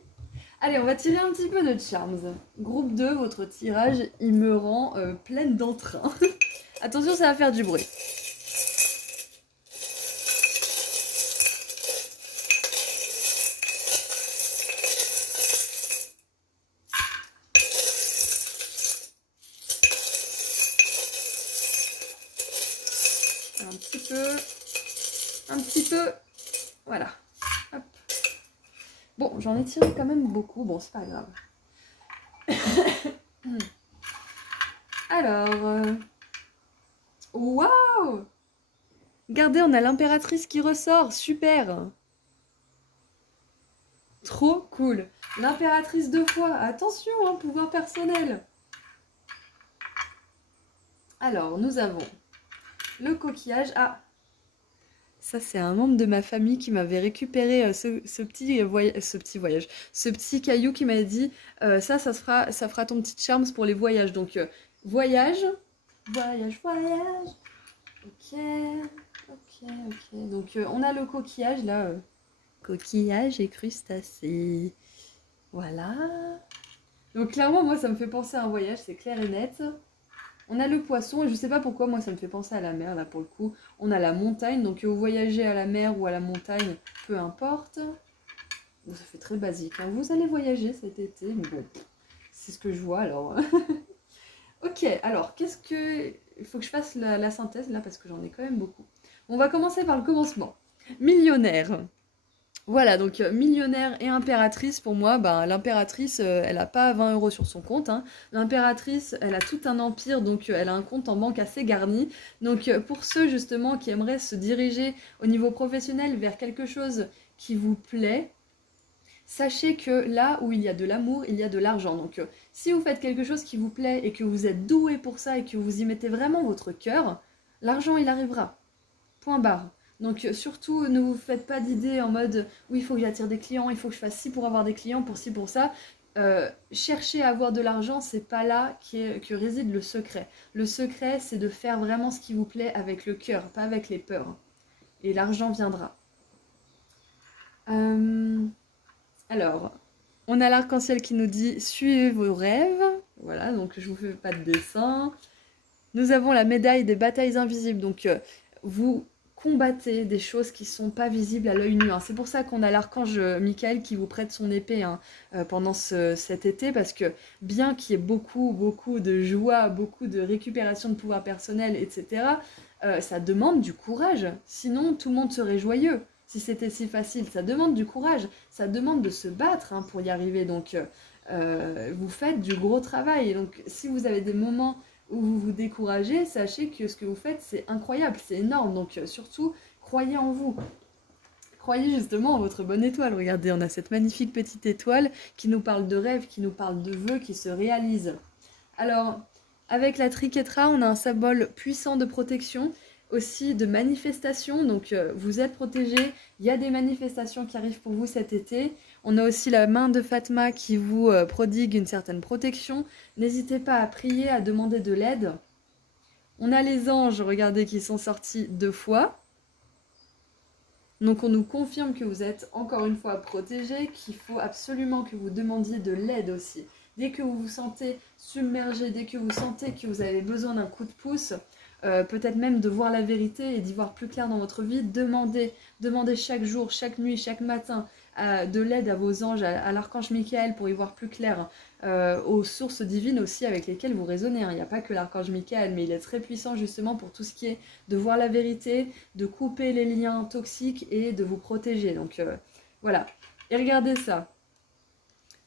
Allez, on va tirer un petit peu de Charms. Groupe 2, votre tirage, il me rend pleine d'entrain. Attention, ça va faire du bruit. Un petit peu, voilà. Hop. Bon, j'en ai tiré quand même beaucoup, bon, c'est pas grave. Alors, waouh! Regardez, on a l'impératrice qui ressort, super! Trop cool! L'impératrice 2 fois, attention, hein, pouvoir personnel! Alors, nous avons le coquillage. Ah! Ça, c'est un membre de ma famille qui m'avait récupéré ce petit caillou qui m'a dit ça fera ton petit charme pour les voyages. Donc, voyage. Ok. Donc, on a le coquillage là. Coquillage et crustacés. Voilà. Donc, clairement, moi, ça me fait penser à un voyage, c'est clair et net. On a le poisson, et je sais pas pourquoi, moi ça me fait penser à la mer, là pour le coup. On a la montagne, donc vous voyagez à la mer ou à la montagne, peu importe. Bon, ça fait très basique, hein. Vous allez voyager cet été, mais bon, c'est ce que je vois alors. Ok, alors, il faut que je fasse la synthèse là, parce que j'en ai quand même beaucoup. On va commencer par le commencement. Millionnaire. Voilà, donc millionnaire et impératrice, pour moi, l'impératrice, elle n'a pas 20 € sur son compte. Hein. L'impératrice, elle a tout un empire, donc elle a un compte en banque assez garni. Donc pour ceux justement qui aimeraient se diriger au niveau professionnel vers quelque chose qui vous plaît, sachez que là où il y a de l'amour, il y a de l'argent. Donc si vous faites quelque chose qui vous plaît et que vous êtes doué pour ça et que vous y mettez vraiment votre cœur, l'argent il arrivera. Point barre. Donc surtout, ne vous faites pas d'idées en mode « oui, il faut que j'attire des clients, il faut que je fasse ci pour avoir des clients, pour ci, pour ça ». Chercher à avoir de l'argent, c'est pas là que réside le secret. Le secret, c'est de faire vraiment ce qui vous plaît avec le cœur, pas avec les peurs. Et l'argent viendra. Alors, on a l'arc-en-ciel qui nous dit « suivez vos rêves ». Voilà, donc je vous fais pas de dessin. Nous avons la médaille des batailles invisibles. Donc, vous combattez des choses qui ne sont pas visibles à l'œil nu. Hein. C'est pour ça qu'on a l'archange Michael qui vous prête son épée pendant cet été, parce que bien qu'il y ait beaucoup de joie, beaucoup de récupération de pouvoir personnel, etc., ça demande du courage. Sinon, tout le monde serait joyeux. Si c'était si facile, ça demande du courage. Ça demande de se battre pour y arriver. Donc, vous faites du gros travail. Et donc, si vous avez des moments où vous vous découragez, sachez que ce que vous faites, c'est incroyable, c'est énorme. Donc surtout, croyez en vous. Croyez justement en votre bonne étoile. Regardez, on a cette magnifique petite étoile qui nous parle de rêves, qui nous parle de vœux qui se réalisent. Alors, avec la triquetra, on a un symbole puissant de protection, aussi de manifestation. Donc vous êtes protégés, il y a des manifestations qui arrivent pour vous cet été. On a aussi la main de Fatma qui vous prodigue une certaine protection. N'hésitez pas à prier, à demander de l'aide. On a les anges, regardez, qui sont sortis 2 fois. Donc on nous confirme que vous êtes encore une fois protégés, qu'il faut absolument que vous demandiez de l'aide aussi. Dès que vous vous sentez submergé, dès que vous sentez que vous avez besoin d'un coup de pouce, peut-être même de voir la vérité et d'y voir plus clair dans votre vie, demandez chaque jour, chaque nuit, chaque matin de l'aide à vos anges, à l'archange Michael pour y voir plus clair, aux sources divines aussi avec lesquelles vous raisonnez. Il n'y a pas que l'archange Michael, mais il est très puissant justement pour tout ce qui est de voir la vérité, de couper les liens toxiques et de vous protéger. Donc voilà. Et regardez ça.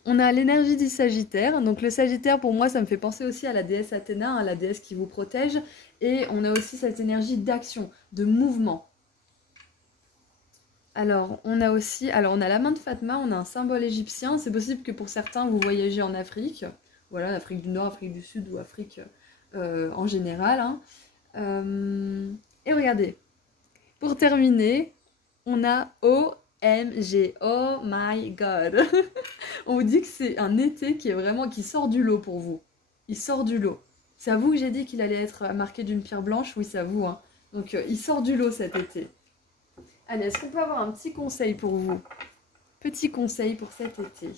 On a l'énergie du Sagittaire. Donc le Sagittaire, pour moi, ça me fait penser aussi à la déesse Athéna, la déesse qui vous protège. Et on a aussi cette énergie d'action, de mouvement. Alors, on a aussi, alors on a la main de Fatma, on a un symbole égyptien. C'est possible que pour certains, vous voyagez en Afrique. Voilà, Afrique du Nord, Afrique du Sud ou Afrique en général, hein. Et regardez, pour terminer, on a OMG, oh my god. On vous dit que c'est un été qui est vraiment, qui sort du lot pour vous. Il sort du lot. C'est à vous que j'ai dit qu'il allait être marqué d'une pierre blanche, oui c'est à vous, hein. Donc il sort du lot cet été. Allez, est-ce qu'on peut avoir un petit conseil pour vous? Petit conseil pour cet été.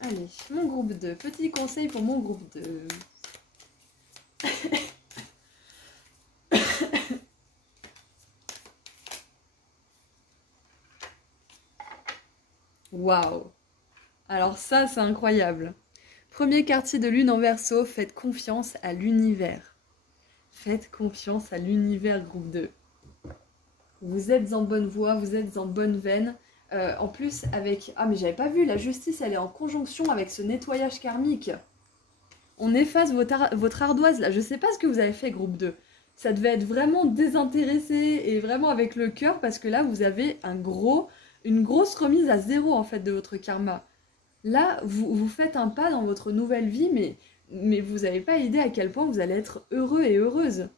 Allez, mon groupe 2. Petit conseil pour mon groupe 2. Waouh! Alors ça, c'est incroyable. Premier quartier de lune en Verseau, faites confiance à l'univers. Faites confiance à l'univers, groupe 2. Vous êtes en bonne voie, vous êtes en bonne veine. En plus, avec... Ah, mais j'avais pas vu, la justice, elle est en conjonction avec ce nettoyage karmique. On efface votre ardoise, là. Je sais pas ce que vous avez fait, groupe 2. Ça devait être vraiment désintéressé et vraiment avec le cœur, parce que là, vous avez une grosse remise à zéro, en fait, de votre karma. Là, vous faites un pas dans votre nouvelle vie, mais vous n'avez pas idée à quel point vous allez être heureux et heureuse.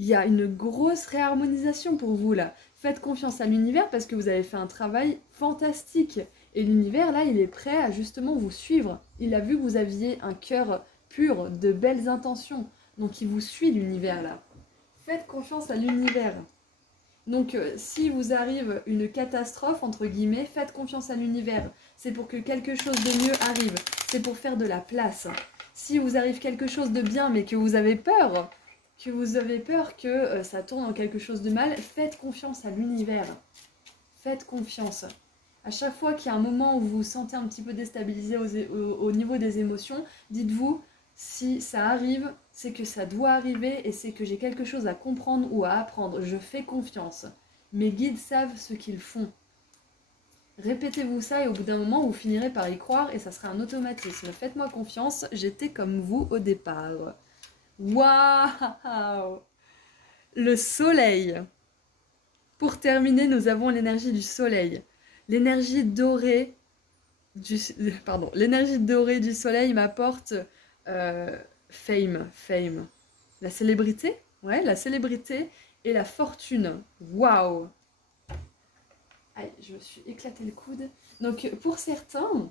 Il y a une grosse réharmonisation pour vous là. Faites confiance à l'univers parce que vous avez fait un travail fantastique. Et l'univers là, il est prêt à justement vous suivre. Il a vu que vous aviez un cœur pur, de belles intentions. Donc il vous suit l'univers là. Faites confiance à l'univers. Donc si vous arrive une catastrophe, entre guillemets, faites confiance à l'univers. C'est pour que quelque chose de mieux arrive. C'est pour faire de la place. Si vous arrive quelque chose de bien mais que vous avez peur que ça tourne en quelque chose de mal, faites confiance à l'univers. Faites confiance. À chaque fois qu'il y a un moment où vous vous sentez un petit peu déstabilisé au niveau des émotions, dites-vous, si ça arrive, c'est que ça doit arriver et c'est que j'ai quelque chose à comprendre ou à apprendre. Je fais confiance. Mes guides savent ce qu'ils font. Répétez-vous ça et au bout d'un moment, vous finirez par y croire et ça sera un automatisme. Faites-moi confiance, j'étais comme vous au départ. Waouh! Le soleil. Pour terminer, nous avons l'énergie du soleil. L'énergie dorée du soleil m'apporte fame. La célébrité? Ouais, la célébrité et la fortune. Waouh! Aïe, je me suis éclaté le coude. Donc pour certains,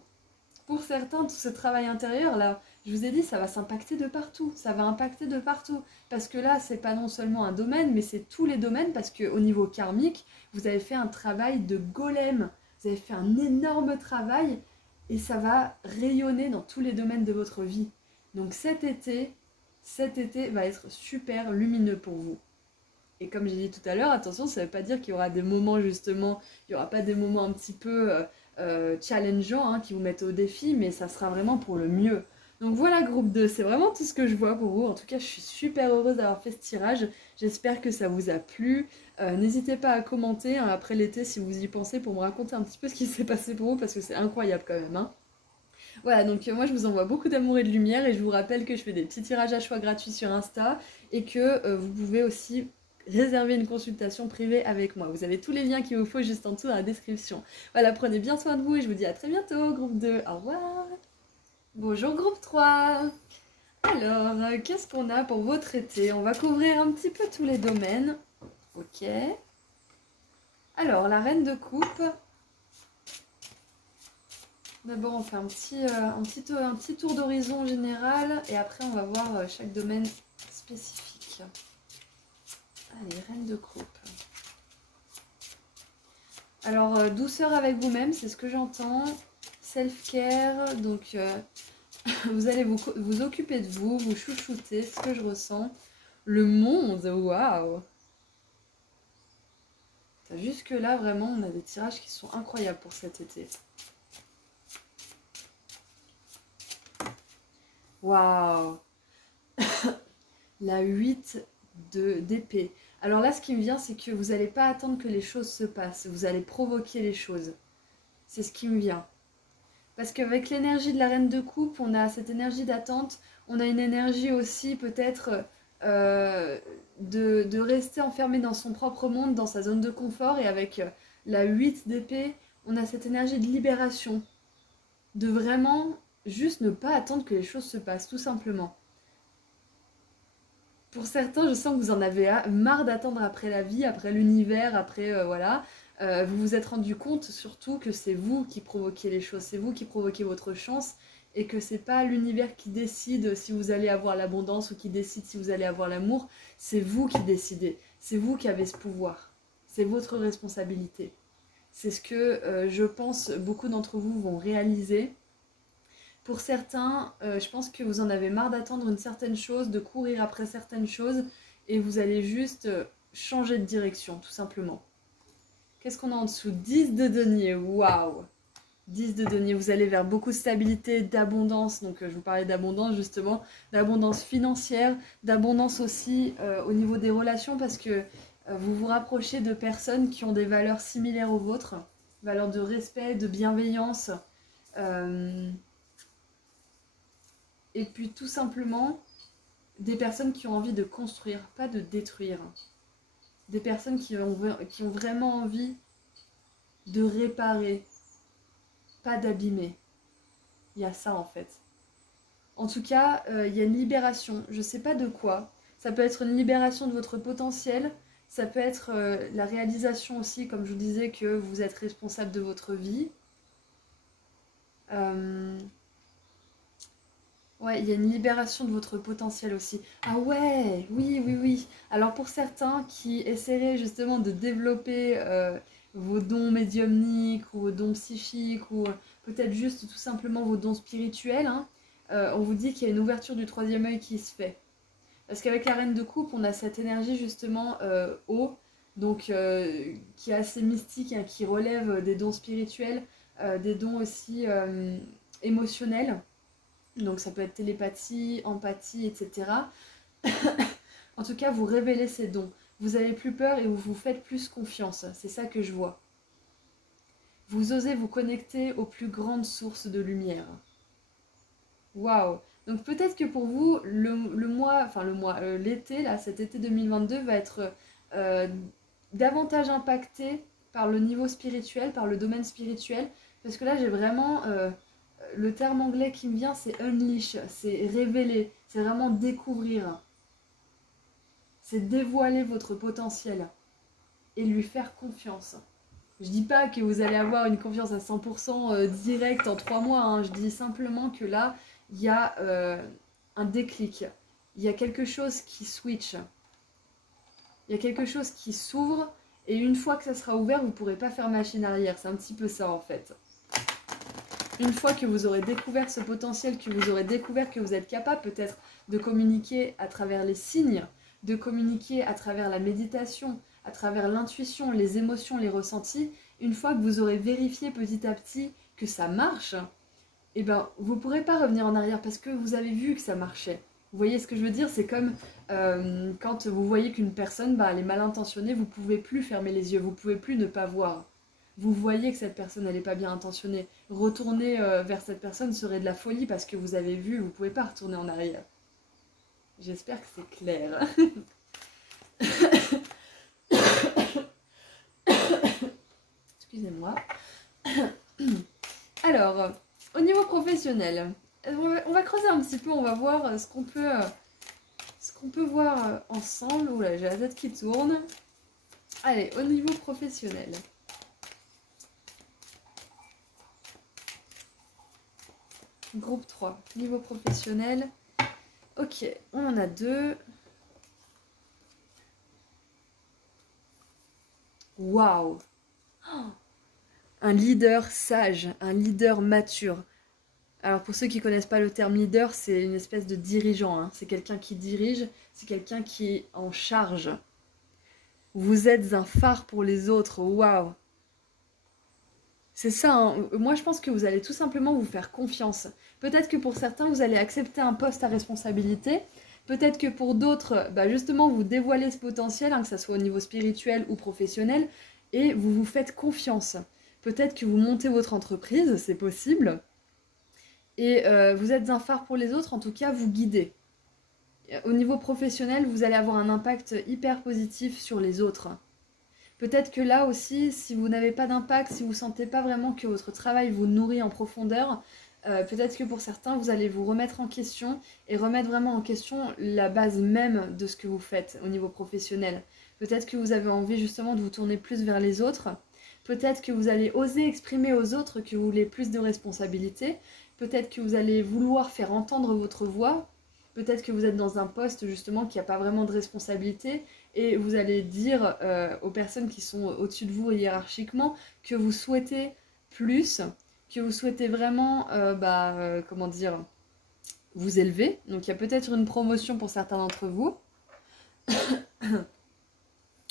tout ce travail intérieur là, je vous ai dit, ça va s'impacter de partout. Ça va impacter de partout. Parce que là, c'est pas non seulement un domaine, mais c'est tous les domaines. Parce qu'au niveau karmique, vous avez fait un travail de golem. Vous avez fait un énorme travail. Et ça va rayonner dans tous les domaines de votre vie. Donc cet été va être super lumineux pour vous. Et comme j'ai dit tout à l'heure, attention, ça ne veut pas dire qu'il y aura des moments justement, il n'y aura pas des moments un petit peu challengeants hein, qui vous mettent au défi, mais ça sera vraiment pour le mieux. Donc voilà groupe 2, c'est vraiment tout ce que je vois pour vous. En tout cas, je suis super heureuse d'avoir fait ce tirage. J'espère que ça vous a plu. N'hésitez pas à commenter hein, après l'été si vous y pensez pour me raconter un petit peu ce qui s'est passé pour vous parce que c'est incroyable quand même. Hein. Voilà, donc moi je vous envoie beaucoup d'amour et de lumière et je vous rappelle que je fais des petits tirages à choix gratuits sur Insta et que vous pouvez aussi réserver une consultation privée avec moi. Vous avez tous les liens qu'il vous faut juste en dessous dans la description. Voilà, prenez bien soin de vous et je vous dis à très bientôt, groupe 2. Au revoir. Bonjour, groupe 3. Alors, qu'est-ce qu'on a pour votre été? On va couvrir un petit peu tous les domaines. Ok. Alors, la reine de coupe. D'abord, on fait un petit tour d'horizon général et après, on va voir chaque domaine spécifique. Allez, reine de coupe. Alors, douceur avec vous-même, c'est ce que j'entends. Self-care, donc vous allez vous occuper de vous, vous chouchouter, c'est ce que je ressens. Le monde, waouh! Jusque-là, vraiment, on a des tirages qui sont incroyables pour cet été. Waouh! La 8 d'épée. Alors là, ce qui me vient, c'est que vous n'allez pas attendre que les choses se passent. Vous allez provoquer les choses. C'est ce qui me vient. Parce qu'avec l'énergie de la reine de coupe, on a cette énergie d'attente, on a une énergie aussi peut-être de rester enfermé dans son propre monde, dans sa zone de confort. Et avec la 8 d'épée, on a cette énergie de libération, de vraiment juste ne pas attendre que les choses se passent, tout simplement. Pour certains, je sens que vous en avez marre d'attendre après la vie, après l'univers, après voilà. Vous vous êtes rendu compte surtout que c'est vous qui provoquez les choses, c'est vous qui provoquez votre chance et que c'est pas l'univers qui décide si vous allez avoir l'abondance ou qui décide si vous allez avoir l'amour, c'est vous qui décidez, c'est vous qui avez ce pouvoir, c'est votre responsabilité. C'est ce que je pense beaucoup d'entre vous vont réaliser. Pour certains, je pense que vous en avez marre d'attendre une certaine chose, de courir après certaines choses et vous allez juste changer de direction, tout simplement. Qu'est-ce qu'on a en dessous? 10 de denier, waouh! 10 de denier, vous allez vers beaucoup de stabilité, d'abondance, donc je vous parlais d'abondance justement, d'abondance financière, d'abondance aussi au niveau des relations parce que vous vous rapprochez de personnes qui ont des valeurs similaires aux vôtres, valeurs de respect, de bienveillance, et puis tout simplement des personnes qui ont envie de construire, pas de détruire. Des personnes qui ont vraiment envie de réparer, pas d'abîmer. Il y a ça en fait. En tout cas, il y a une libération, je ne sais pas de quoi. Ça peut être une libération de votre potentiel, ça peut être la réalisation aussi, comme je vous disais, que vous êtes responsable de votre vie. Ouais, il y a une libération de votre potentiel aussi. Ah ouais, oui, oui, oui. Alors pour certains qui essaieraient justement de développer vos dons médiumniques ou vos dons psychiques ou peut-être juste tout simplement vos dons spirituels, hein, on vous dit qu'il y a une ouverture du troisième œil qui se fait. Parce qu'avec la reine de coupe, on a cette énergie justement haut, donc qui est assez mystique, hein, qui relève des dons spirituels, des dons aussi émotionnels. Donc ça peut être télépathie, empathie, etc. En tout cas, vous révélez ces dons. Vous avez plus peur et vous vous faites plus confiance. C'est ça que je vois. Vous osez vous connecter aux plus grandes sources de lumière. Waouh! Donc peut-être que pour vous, l'été, là, cet été 2022 va être davantage impacté par le niveau spirituel, par le domaine spirituel. Parce que là, j'ai vraiment... le terme anglais qui me vient, c'est unleash, c'est révéler, c'est vraiment découvrir. C'est dévoiler votre potentiel et lui faire confiance. Je dis pas que vous allez avoir une confiance à 100% directe en 3 mois, hein. Je dis simplement que là, il y a un déclic. Il y a quelque chose qui switch. Il y a quelque chose qui s'ouvre et une fois que ça sera ouvert, vous ne pourrez pas faire machine arrière. C'est un petit peu ça en fait. Une fois que vous aurez découvert ce potentiel, que vous aurez découvert que vous êtes capable peut-être de communiquer à travers les signes, de communiquer à travers la méditation, à travers l'intuition, les émotions, les ressentis, une fois que vous aurez vérifié petit à petit que ça marche, eh ben, vous ne pourrez pas revenir en arrière parce que vous avez vu que ça marchait. Vous voyez ce que je veux dire? C'est comme quand vous voyez qu'une personne, elle est mal intentionnée, vous ne pouvez plus fermer les yeux, vous ne pouvez plus ne pas voir. Vous voyez que cette personne, elle n'est pas bien intentionnée. Retourner vers cette personne serait de la folie parce que vous avez vu, vous ne pouvez pas retourner en arrière. J'espère que c'est clair. Excusez-moi. Alors, au niveau professionnel, on va creuser un petit peu, on va voir ce qu'on peut voir ensemble. Oula, j'ai la tête qui tourne. Allez, au niveau professionnel. Groupe 3, niveau professionnel. Ok, on en a 2. Waouh! Un leader sage, un leader mature. Alors pour ceux qui ne connaissent pas le terme leader, c'est une espèce de dirigeant. Hein. C'est quelqu'un qui dirige, c'est quelqu'un qui est en charge. Vous êtes un phare pour les autres, waouh! C'est ça, hein. Moi je pense que vous allez tout simplement vous faire confiance. Peut-être que pour certains, vous allez accepter un poste à responsabilité. Peut-être que pour d'autres, justement, vous dévoilez ce potentiel, hein, que ce soit au niveau spirituel ou professionnel, et vous vous faites confiance. Peut-être que vous montez votre entreprise, c'est possible. Et vous êtes un phare pour les autres, en tout cas, vous guidez. Au niveau professionnel, vous allez avoir un impact hyper positif sur les autres. Peut-être que là aussi, si vous n'avez pas d'impact, si vous ne sentez pas vraiment que votre travail vous nourrit en profondeur, peut-être que pour certains, vous allez vous remettre en question et remettre vraiment en question la base même de ce que vous faites au niveau professionnel. Peut-être que vous avez envie justement de vous tourner plus vers les autres. Peut-être que vous allez oser exprimer aux autres que vous voulez plus de responsabilités. Peut-être que vous allez vouloir faire entendre votre voix. Peut-être que vous êtes dans un poste justement qui n'a pas vraiment de responsabilité et vous allez dire aux personnes qui sont au-dessus de vous hiérarchiquement que vous souhaitez plus, que vous souhaitez vraiment, comment dire, vous élever. Donc il y a peut-être une promotion pour certains d'entre vous.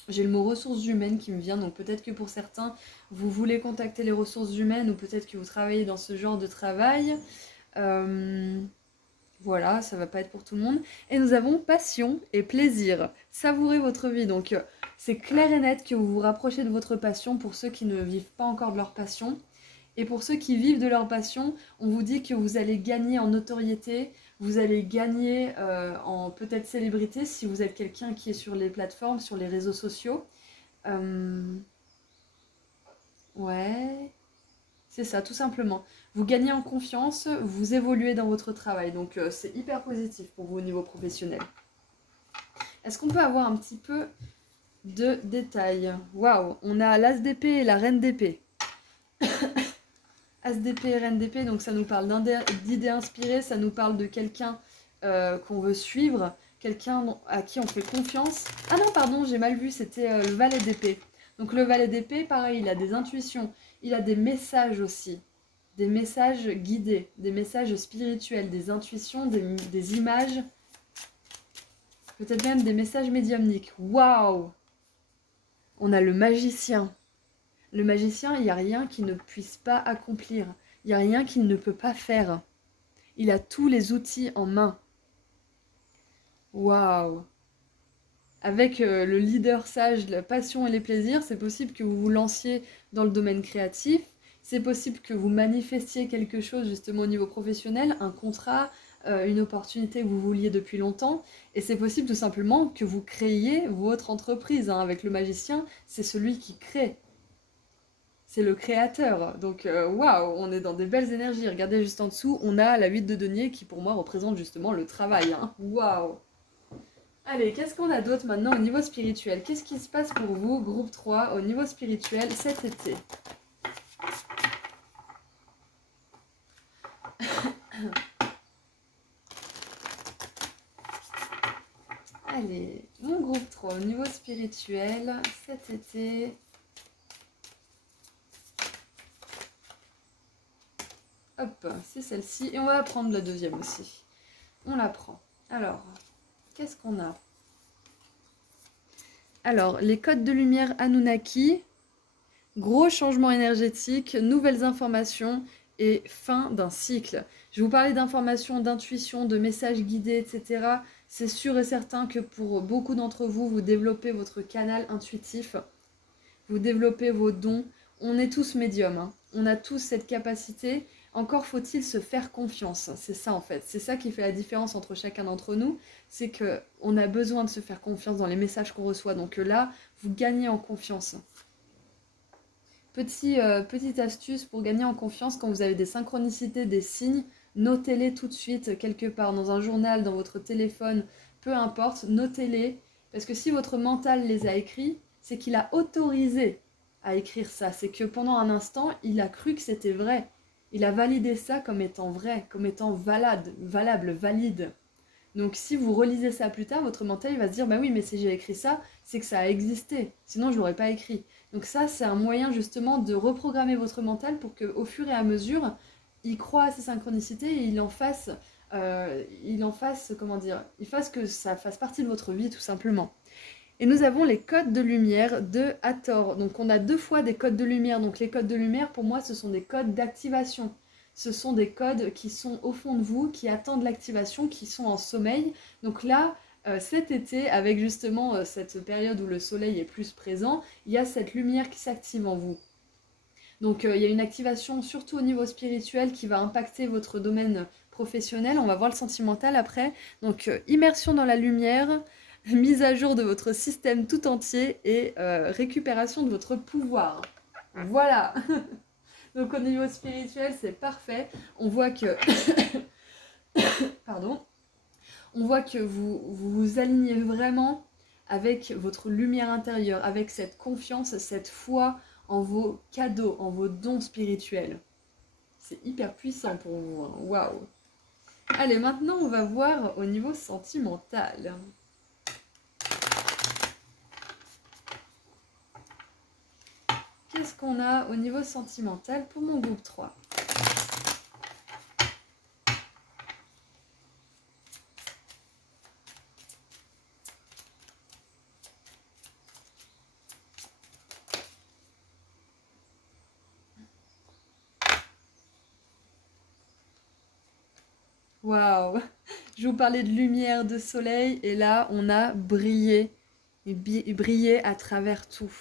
J'ai le mot ressources humaines qui me vient, donc peut-être que pour certains, vous voulez contacter les ressources humaines ou peut-être que vous travaillez dans ce genre de travail. Voilà, ça va pas être pour tout le monde. Et nous avons passion et plaisir. Savourez votre vie. Donc c'est clair et net que vous vous rapprochez de votre passion pour ceux qui ne vivent pas encore de leur passion. Et pour ceux qui vivent de leur passion, on vous dit que vous allez gagner en notoriété, vous allez gagner en peut-être célébrité si vous êtes quelqu'un qui est sur les plateformes, sur les réseaux sociaux. Ouais, c'est ça, tout simplement. Vous gagnez en confiance, vous évoluez dans votre travail. Donc c'est hyper positif pour vous au niveau professionnel. Est-ce qu'on peut avoir un petit peu de détails? Waouh, on a l'As d'épée et la Reine d'épée. As d'épée et Reine d'épée, donc ça nous parle d'idées inspirées, ça nous parle de quelqu'un qu'on veut suivre, quelqu'un à qui on fait confiance. Ah non, pardon, j'ai mal vu, c'était le Valet d'épée. Donc le Valet d'épée, pareil, il a des intuitions, il a des messages aussi, des messages guidés, des messages spirituels, des intuitions, des images, peut-être même des messages médiumniques. Waouh! On a le magicien. Le magicien, il n'y a rien qu'il ne puisse pas accomplir. Il n'y a rien qu'il ne peut pas faire. Il a tous les outils en main. Waouh! Avec le leader sage, la passion et les plaisirs, c'est possible que vous vous lanciez dans le domaine créatif. C'est possible que vous manifestiez quelque chose justement au niveau professionnel, un contrat, une opportunité que vous vouliez depuis longtemps. Et c'est possible tout simplement que vous créiez votre entreprise. Hein. Avec le magicien, c'est celui qui crée. C'est le créateur. Donc, waouh, on est dans des belles énergies. Regardez juste en dessous, on a la 8 de denier qui pour moi représente justement le travail. Hein. Waouh! Allez, qu'est-ce qu'on a d'autre maintenant au niveau spirituel? Qu'est-ce qui se passe pour vous, groupe 3, au niveau spirituel cet été? Allez, mon groupe 3, au niveau spirituel cet été... Hop, c'est celle-ci. Et on va prendre la deuxième aussi. On la prend. Alors, qu'est-ce qu'on a? Alors, les codes de lumière Anunnaki, gros changement énergétique, nouvelles informations et fin d'un cycle. Je vais vous parler d'informations, d'intuition, de messages guidés, etc. C'est sûr et certain que pour beaucoup d'entre vous, vous développez votre canal intuitif, vous développez vos dons. On est tous médiums, hein. On a tous cette capacité. Encore faut-il se faire confiance, c'est ça en fait, c'est ça qui fait la différence entre chacun d'entre nous, c'est qu'on a besoin de se faire confiance dans les messages qu'on reçoit, donc là, vous gagnez en confiance. Petite astuce pour gagner en confiance, quand vous avez des synchronicités, des signes, notez-les tout de suite quelque part, dans un journal, dans votre téléphone, peu importe, notez-les, parce que si votre mental les a écrits, c'est qu'il a autorisé à écrire ça, c'est que pendant un instant, il a cru que c'était vrai. Il a validé ça comme étant vrai, comme étant valable, valide. Donc si vous relisez ça plus tard, votre mental il va se dire « Bah oui, mais si j'ai écrit ça, c'est que ça a existé. Sinon, je ne l'aurais pas écrit. » Donc ça, c'est un moyen justement de reprogrammer votre mental pour qu'au fur et à mesure, il croit à ces synchronicités et il fasse que ça fasse partie de votre vie tout simplement. Et nous avons les codes de lumière de Hathor. Donc on a 2 fois des codes de lumière. Donc les codes de lumière, pour moi, ce sont des codes d'activation. Ce sont des codes qui sont au fond de vous, qui attendent l'activation, qui sont en sommeil. Donc là, cet été, avec justement cette période où le soleil est plus présent, il y a cette lumière qui s'active en vous. Donc il y a une activation surtout au niveau spirituel qui va impacter votre domaine professionnel. On va voir le sentimental après. Donc immersion dans la lumière, mise à jour de votre système tout entier et récupération de votre pouvoir. Voilà. Donc au niveau spirituel, c'est parfait. On voit que... Pardon. On voit que vous vous alignez vraiment avec votre lumière intérieure, avec cette confiance, cette foi en vos cadeaux, en vos dons spirituels. C'est hyper puissant pour vous. Hein. Waouh. Allez, maintenant on va voir au niveau sentimental. Qu'est-ce qu'on a au niveau sentimental pour mon groupe 3? Waouh! Je vous parlais de lumière, de soleil, et là on a brillé, brillé à travers tout.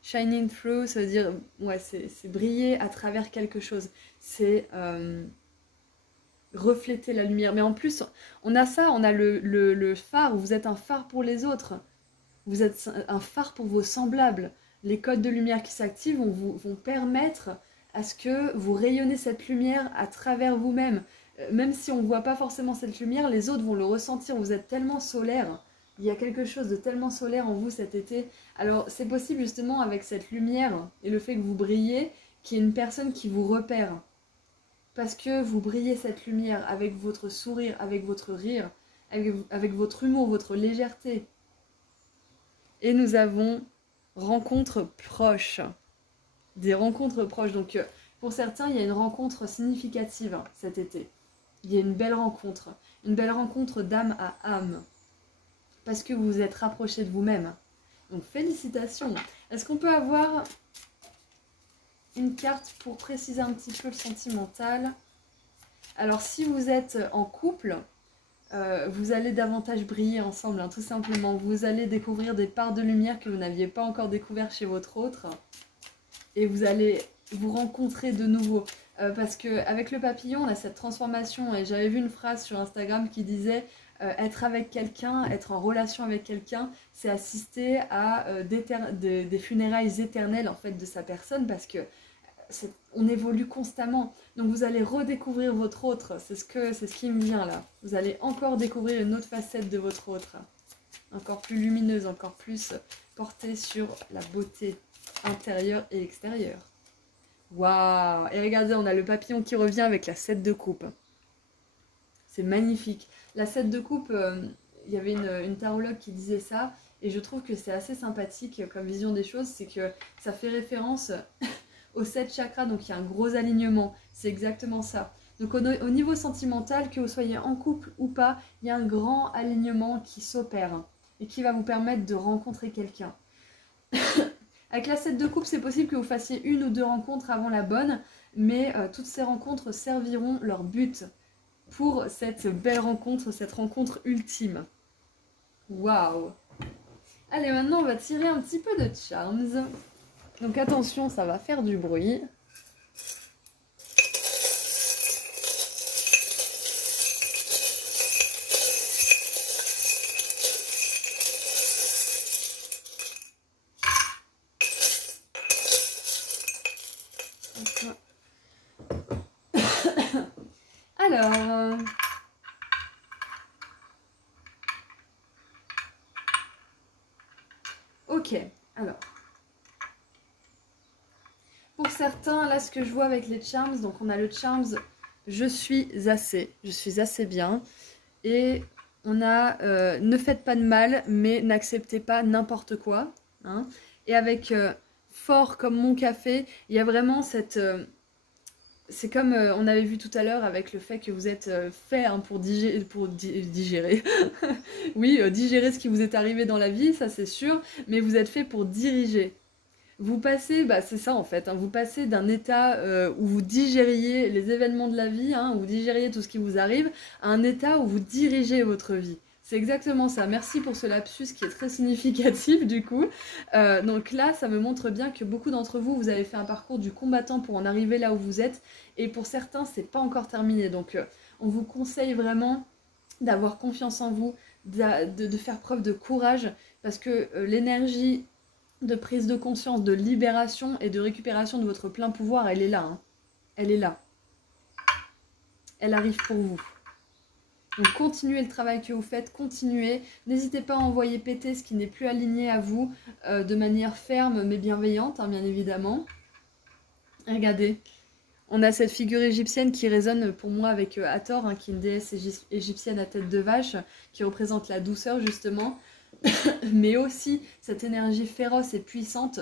Shining through, ça veut dire, ouais, c'est briller à travers quelque chose. C'est refléter la lumière. Mais en plus, on a ça, on a le phare, vous êtes un phare pour les autres. Vous êtes un phare pour vos semblables. Les codes de lumière qui s'activent vont permettre à ce que vous rayonnez cette lumière à travers vous-même. Même si on ne voit pas forcément cette lumière, les autres vont le ressentir. Vous êtes tellement solaire. Il y a quelque chose de tellement solaire en vous cet été. Alors c'est possible justement avec cette lumière et le fait que vous brillez, qu'il y ait une personne qui vous repère. Parce que vous brillez cette lumière avec votre sourire, avec votre rire, avec votre humour, votre légèreté. Et nous avons rencontres proches. Des rencontres proches. Donc pour certains, il y a une rencontre significative cet été. Il y a une belle rencontre d'âme à âme. Parce que vous vous êtes rapproché de vous-même. Donc félicitations. Est-ce qu'on peut avoir une carte pour préciser un petit peu le sentimental? Alors si vous êtes en couple, vous allez davantage briller ensemble, hein, tout simplement. Vous allez découvrir des parts de lumière que vous n'aviez pas encore découvertes chez votre autre. Et vous allez vous rencontrer de nouveau. Parce qu'avec le papillon, on a cette transformation. Et j'avais vu une phrase sur Instagram qui disait être avec quelqu'un, être en relation avec quelqu'un, c'est assister à des funérailles éternelles en fait de sa personne, parce que on évolue constamment. Donc vous allez redécouvrir votre autre. C'est ce qui me vient là. Vous allez encore découvrir une autre facette de votre autre. Encore plus lumineuse, encore plus portée sur la beauté intérieure et extérieure. Waouh! Et regardez, on a le papillon qui revient avec la 7 de coupe. C'est magnifique. La 7 de coupe, il y avait une tarologue qui disait ça, et je trouve que c'est assez sympathique comme vision des choses, c'est que ça fait référence aux 7 chakras, donc il y a un gros alignement, c'est exactement ça. Donc au niveau sentimental, que vous soyez en couple ou pas, il y a un grand alignement qui s'opère et qui va vous permettre de rencontrer quelqu'un. Avec la 7 de coupe, c'est possible que vous fassiez une ou deux rencontres avant la bonne, mais toutes ces rencontres serviront leur but pour cette belle rencontre, cette rencontre ultime. Waouh! Allez, maintenant on va tirer un petit peu de charms. Donc attention, ça va faire du bruit. Alors... Ok, alors... Pour certains, là, ce que je vois avec les charms, donc on a le charms « je suis assez bien ». Et on a « ne faites pas de mal, mais n'acceptez pas n'importe quoi hein ». Et avec fort comme mon café, il y a vraiment cette... c'est comme on avait vu tout à l'heure avec le fait que vous êtes fait hein, pour digérer. Oui, digérer ce qui vous est arrivé dans la vie, ça c'est sûr, mais vous êtes fait pour diriger. Vous passez, bah c'est ça en fait, hein, vous passez d'un état où vous digériez les événements de la vie, hein, où vous digériez tout ce qui vous arrive, à un état où vous dirigez votre vie. C'est exactement ça. Merci pour ce lapsus qui est très significatif du coup. Donc là, ça me montre bien que beaucoup d'entre vous, vous avez fait un parcours du combattant pour en arriver là où vous êtes. Et pour certains, c'est pas encore terminé. Donc on vous conseille vraiment d'avoir confiance en vous, de faire preuve de courage, parce que l'énergie de prise de conscience, de libération et de récupération de votre plein pouvoir, elle est là. Hein. Elle est là. Elle arrive pour vous. Donc continuez le travail que vous faites, continuez. N'hésitez pas à envoyer péter ce qui n'est plus aligné à vous de manière ferme mais bienveillante, hein, bien évidemment. Regardez, on a cette figure égyptienne qui résonne pour moi avec Hathor, hein, qui est une déesse égyptienne à tête de vache, qui représente la douceur justement, mais aussi cette énergie féroce et puissante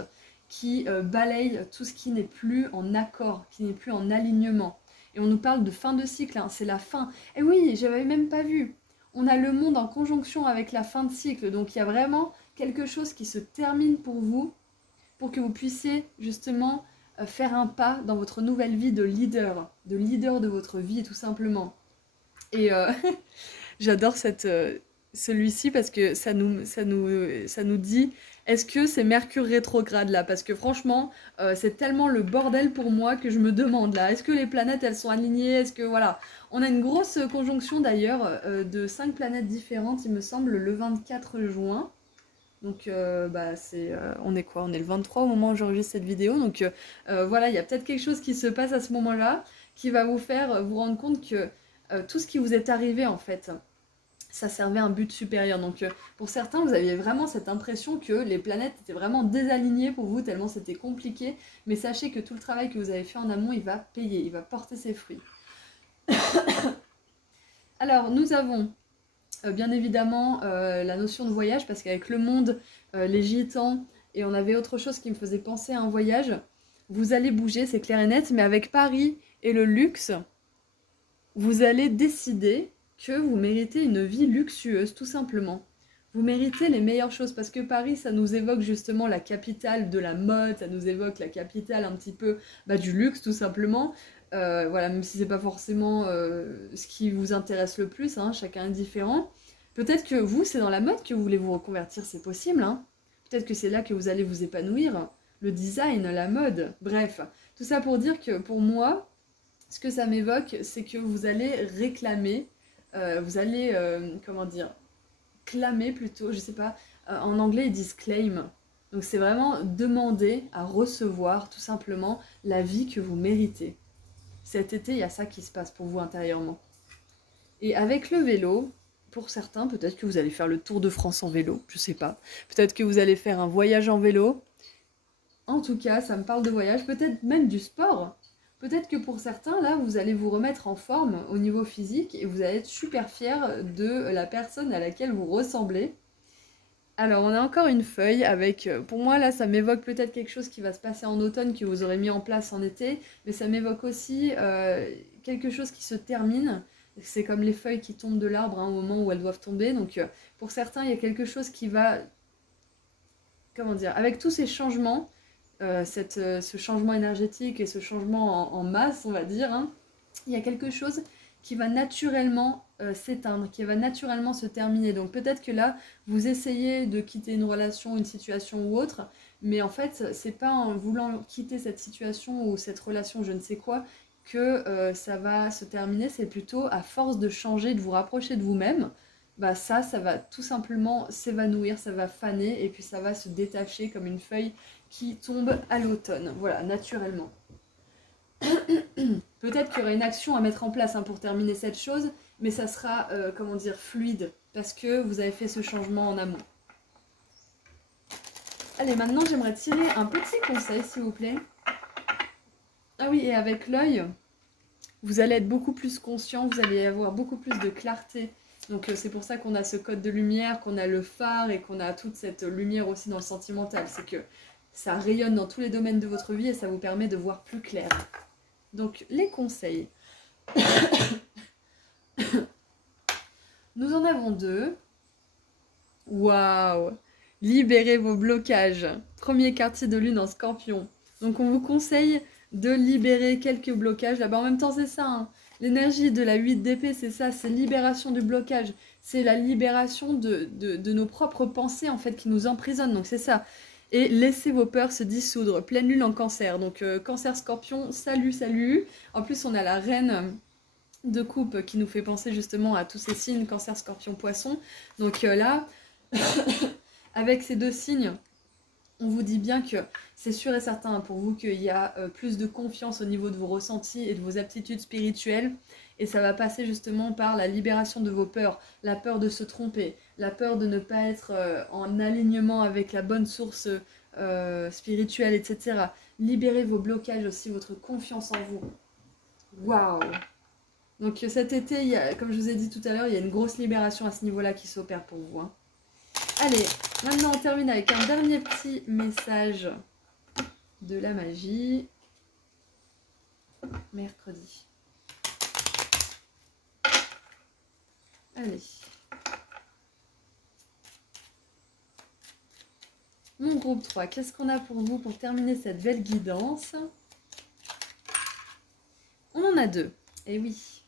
qui balaye tout ce qui n'est plus en accord, qui n'est plus en alignement. Et on nous parle de fin de cycle, hein, c'est la fin. Et oui, j'avais même pas vu. On a le monde en conjonction avec la fin de cycle, donc il y a vraiment quelque chose qui se termine pour que vous puissiez justement faire un pas dans votre nouvelle vie de leader de votre vie tout simplement. Et j'adore celui-ci parce que ça nous dit, est-ce que c'est Mercure rétrograde là? Parce que franchement, c'est tellement le bordel pour moi que je me demande là, est-ce que les planètes elles sont alignées? Est-ce que voilà, on a une grosse conjonction d'ailleurs de 5 planètes différentes, il me semble, le 24 juin. Donc on est quoi? On est le 23 au moment où j'enregistre cette vidéo. Donc voilà, il y a peut-être quelque chose qui se passe à ce moment-là qui va vous faire vous rendre compte que tout ce qui vous est arrivé en fait, ça servait à un but supérieur. Donc pour certains, vous aviez vraiment cette impression que les planètes étaient vraiment désalignées pour vous, tellement c'était compliqué. Mais sachez que tout le travail que vous avez fait en amont, il va payer, il va porter ses fruits. Alors, nous avons bien évidemment la notion de voyage, parce qu'avec le monde, les gitans, et on avait autre chose qui me faisait penser à un voyage. Vous allez bouger, c'est clair et net, mais avec Paris et le luxe, vous allez décider que vous méritez une vie luxueuse, tout simplement. Vous méritez les meilleures choses, parce que Paris, ça nous évoque justement la capitale de la mode, ça nous évoque la capitale un petit peu du luxe, tout simplement. Voilà, même si c'est pas forcément ce qui vous intéresse le plus, hein, chacun est différent. Peut-être que vous, c'est dans la mode que vous voulez vous reconvertir, c'est possible, hein. Peut-être que c'est là que vous allez vous épanouir. Le design, la mode, bref. Tout ça pour dire que pour moi, ce que ça m'évoque, c'est que vous allez réclamer, vous allez, comment dire, clamer plutôt, je sais pas, en anglais ils disent claim. Donc c'est vraiment demander à recevoir tout simplement la vie que vous méritez. Cet été, il y a ça qui se passe pour vous intérieurement. Et avec le vélo, pour certains, peut-être que vous allez faire le tour de France en vélo, je sais pas. Peut-être que vous allez faire un voyage en vélo. En tout cas, ça me parle de voyage, peut-être même du sport. Peut-être que pour certains, là, vous allez vous remettre en forme au niveau physique et vous allez être super fiers de la personne à laquelle vous ressemblez. Alors, on a encore une feuille avec... Pour moi, là, ça m'évoque peut-être quelque chose qui va se passer en automne, que vous aurez mis en place en été, mais ça m'évoque aussi quelque chose qui se termine. C'est comme les feuilles qui tombent de l'arbre hein, au moment où elles doivent tomber. Donc, pour certains, il y a quelque chose qui va... Comment dire? Avec tous ces changements... ce changement énergétique et ce changement en masse, on va dire, hein, il y a quelque chose qui va naturellement s'éteindre, qui va naturellement se terminer. Donc peut-être que là, vous essayez de quitter une relation, une situation ou autre, mais en fait, c'est pas en voulant quitter cette situation ou cette relation, je ne sais quoi, que ça va se terminer, c'est plutôt à force de changer, de vous rapprocher de vous-même, bah ça va tout simplement s'évanouir, ça va faner et puis ça va se détacher comme une feuille qui tombe à l'automne, voilà, naturellement. Peut-être qu'il y aura une action à mettre en place hein, pour terminer cette chose, mais ça sera, comment dire, fluide, parce que vous avez fait ce changement en amont. Allez, maintenant j'aimerais tirer un petit conseil, s'il vous plaît. Ah oui, et avec l'œil, vous allez être beaucoup plus conscient, vous allez avoir beaucoup plus de clarté. Donc c'est pour ça qu'on a ce code de lumière, qu'on a le phare et qu'on a toute cette lumière aussi dans le sentimental. C'est que ça rayonne dans tous les domaines de votre vie et ça vous permet de voir plus clair. Donc, les conseils. Nous en avons 2. Waouh! Libérez vos blocages. Premier quartier de lune en Scorpion. Donc, on vous conseille de libérer quelques blocages. Là-bas, en même temps, c'est ça. Hein. L'énergie de la 8 d'épée, c'est ça, c'est libération du blocage. C'est la libération de nos propres pensées, en fait, qui nous emprisonnent. Donc c'est ça. Et laissez vos peurs se dissoudre. Pleine lune en cancer. Donc cancer scorpion, salut, salut. En plus, on a la reine de coupe qui nous fait penser justement à tous ces signes, cancer, scorpion, poisson. Donc là, avec ces deux signes, on vous dit bien que c'est sûr et certain pour vous qu'il y a plus de confiance au niveau de vos ressentis et de vos aptitudes spirituelles. Et ça va passer justement par la libération de vos peurs, la peur de se tromper, la peur de ne pas être en alignement avec la bonne source spirituelle, etc. Libérez vos blocages aussi, votre confiance en vous. Waouh! Donc cet été, comme je vous ai dit tout à l'heure, il y a une grosse libération à ce niveau-là qui s'opère pour vous. Hein. Allez, maintenant on termine avec un dernier petit message de la magie. Mercredi. Allez. Mon groupe 3, qu'est-ce qu'on a pour vous pour terminer cette belle guidance? On en a deux. Eh oui.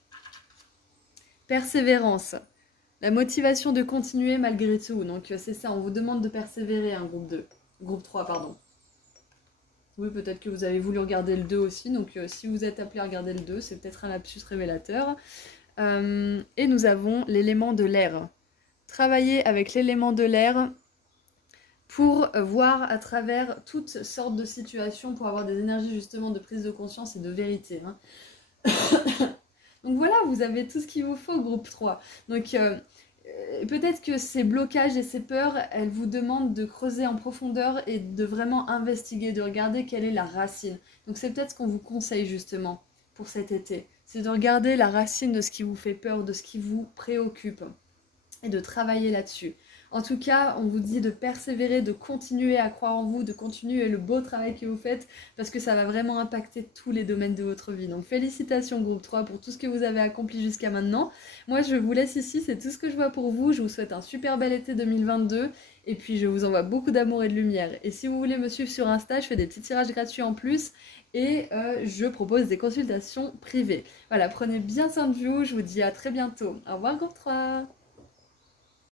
Persévérance. La motivation de continuer malgré tout. Donc c'est ça, on vous demande de persévérer, hein, groupe 2. Groupe 3, pardon. Oui, peut-être que vous avez voulu regarder le 2 aussi. Donc si vous êtes appelé à regarder le 2, c'est peut-être un lapsus révélateur. Et nous avons l'élément de l'air. Travailler avec l'élément de l'air pour voir à travers toutes sortes de situations, pour avoir des énergies justement de prise de conscience et de vérité. Hein. Donc voilà, vous avez tout ce qu'il vous faut, groupe 3. Donc peut-être que ces blocages et ces peurs, elles vous demandent de creuser en profondeur et de vraiment investiguer, de regarder quelle est la racine. Donc c'est peut-être ce qu'on vous conseille justement pour cet été. C'est de regarder la racine de ce qui vous fait peur, de ce qui vous préoccupe et de travailler là-dessus. En tout cas, on vous dit de persévérer, de continuer à croire en vous, de continuer le beau travail que vous faites parce que ça va vraiment impacter tous les domaines de votre vie. Donc félicitations groupe 3 pour tout ce que vous avez accompli jusqu'à maintenant. Moi je vous laisse ici, c'est tout ce que je vois pour vous. Je vous souhaite un super bel été 2022 et puis je vous envoie beaucoup d'amour et de lumière. Et si vous voulez me suivre sur Insta, je fais des petits tirages gratuits en plus et je propose des consultations privées. Voilà, prenez bien soin de vous, je vous dis à très bientôt. Au revoir groupe 3.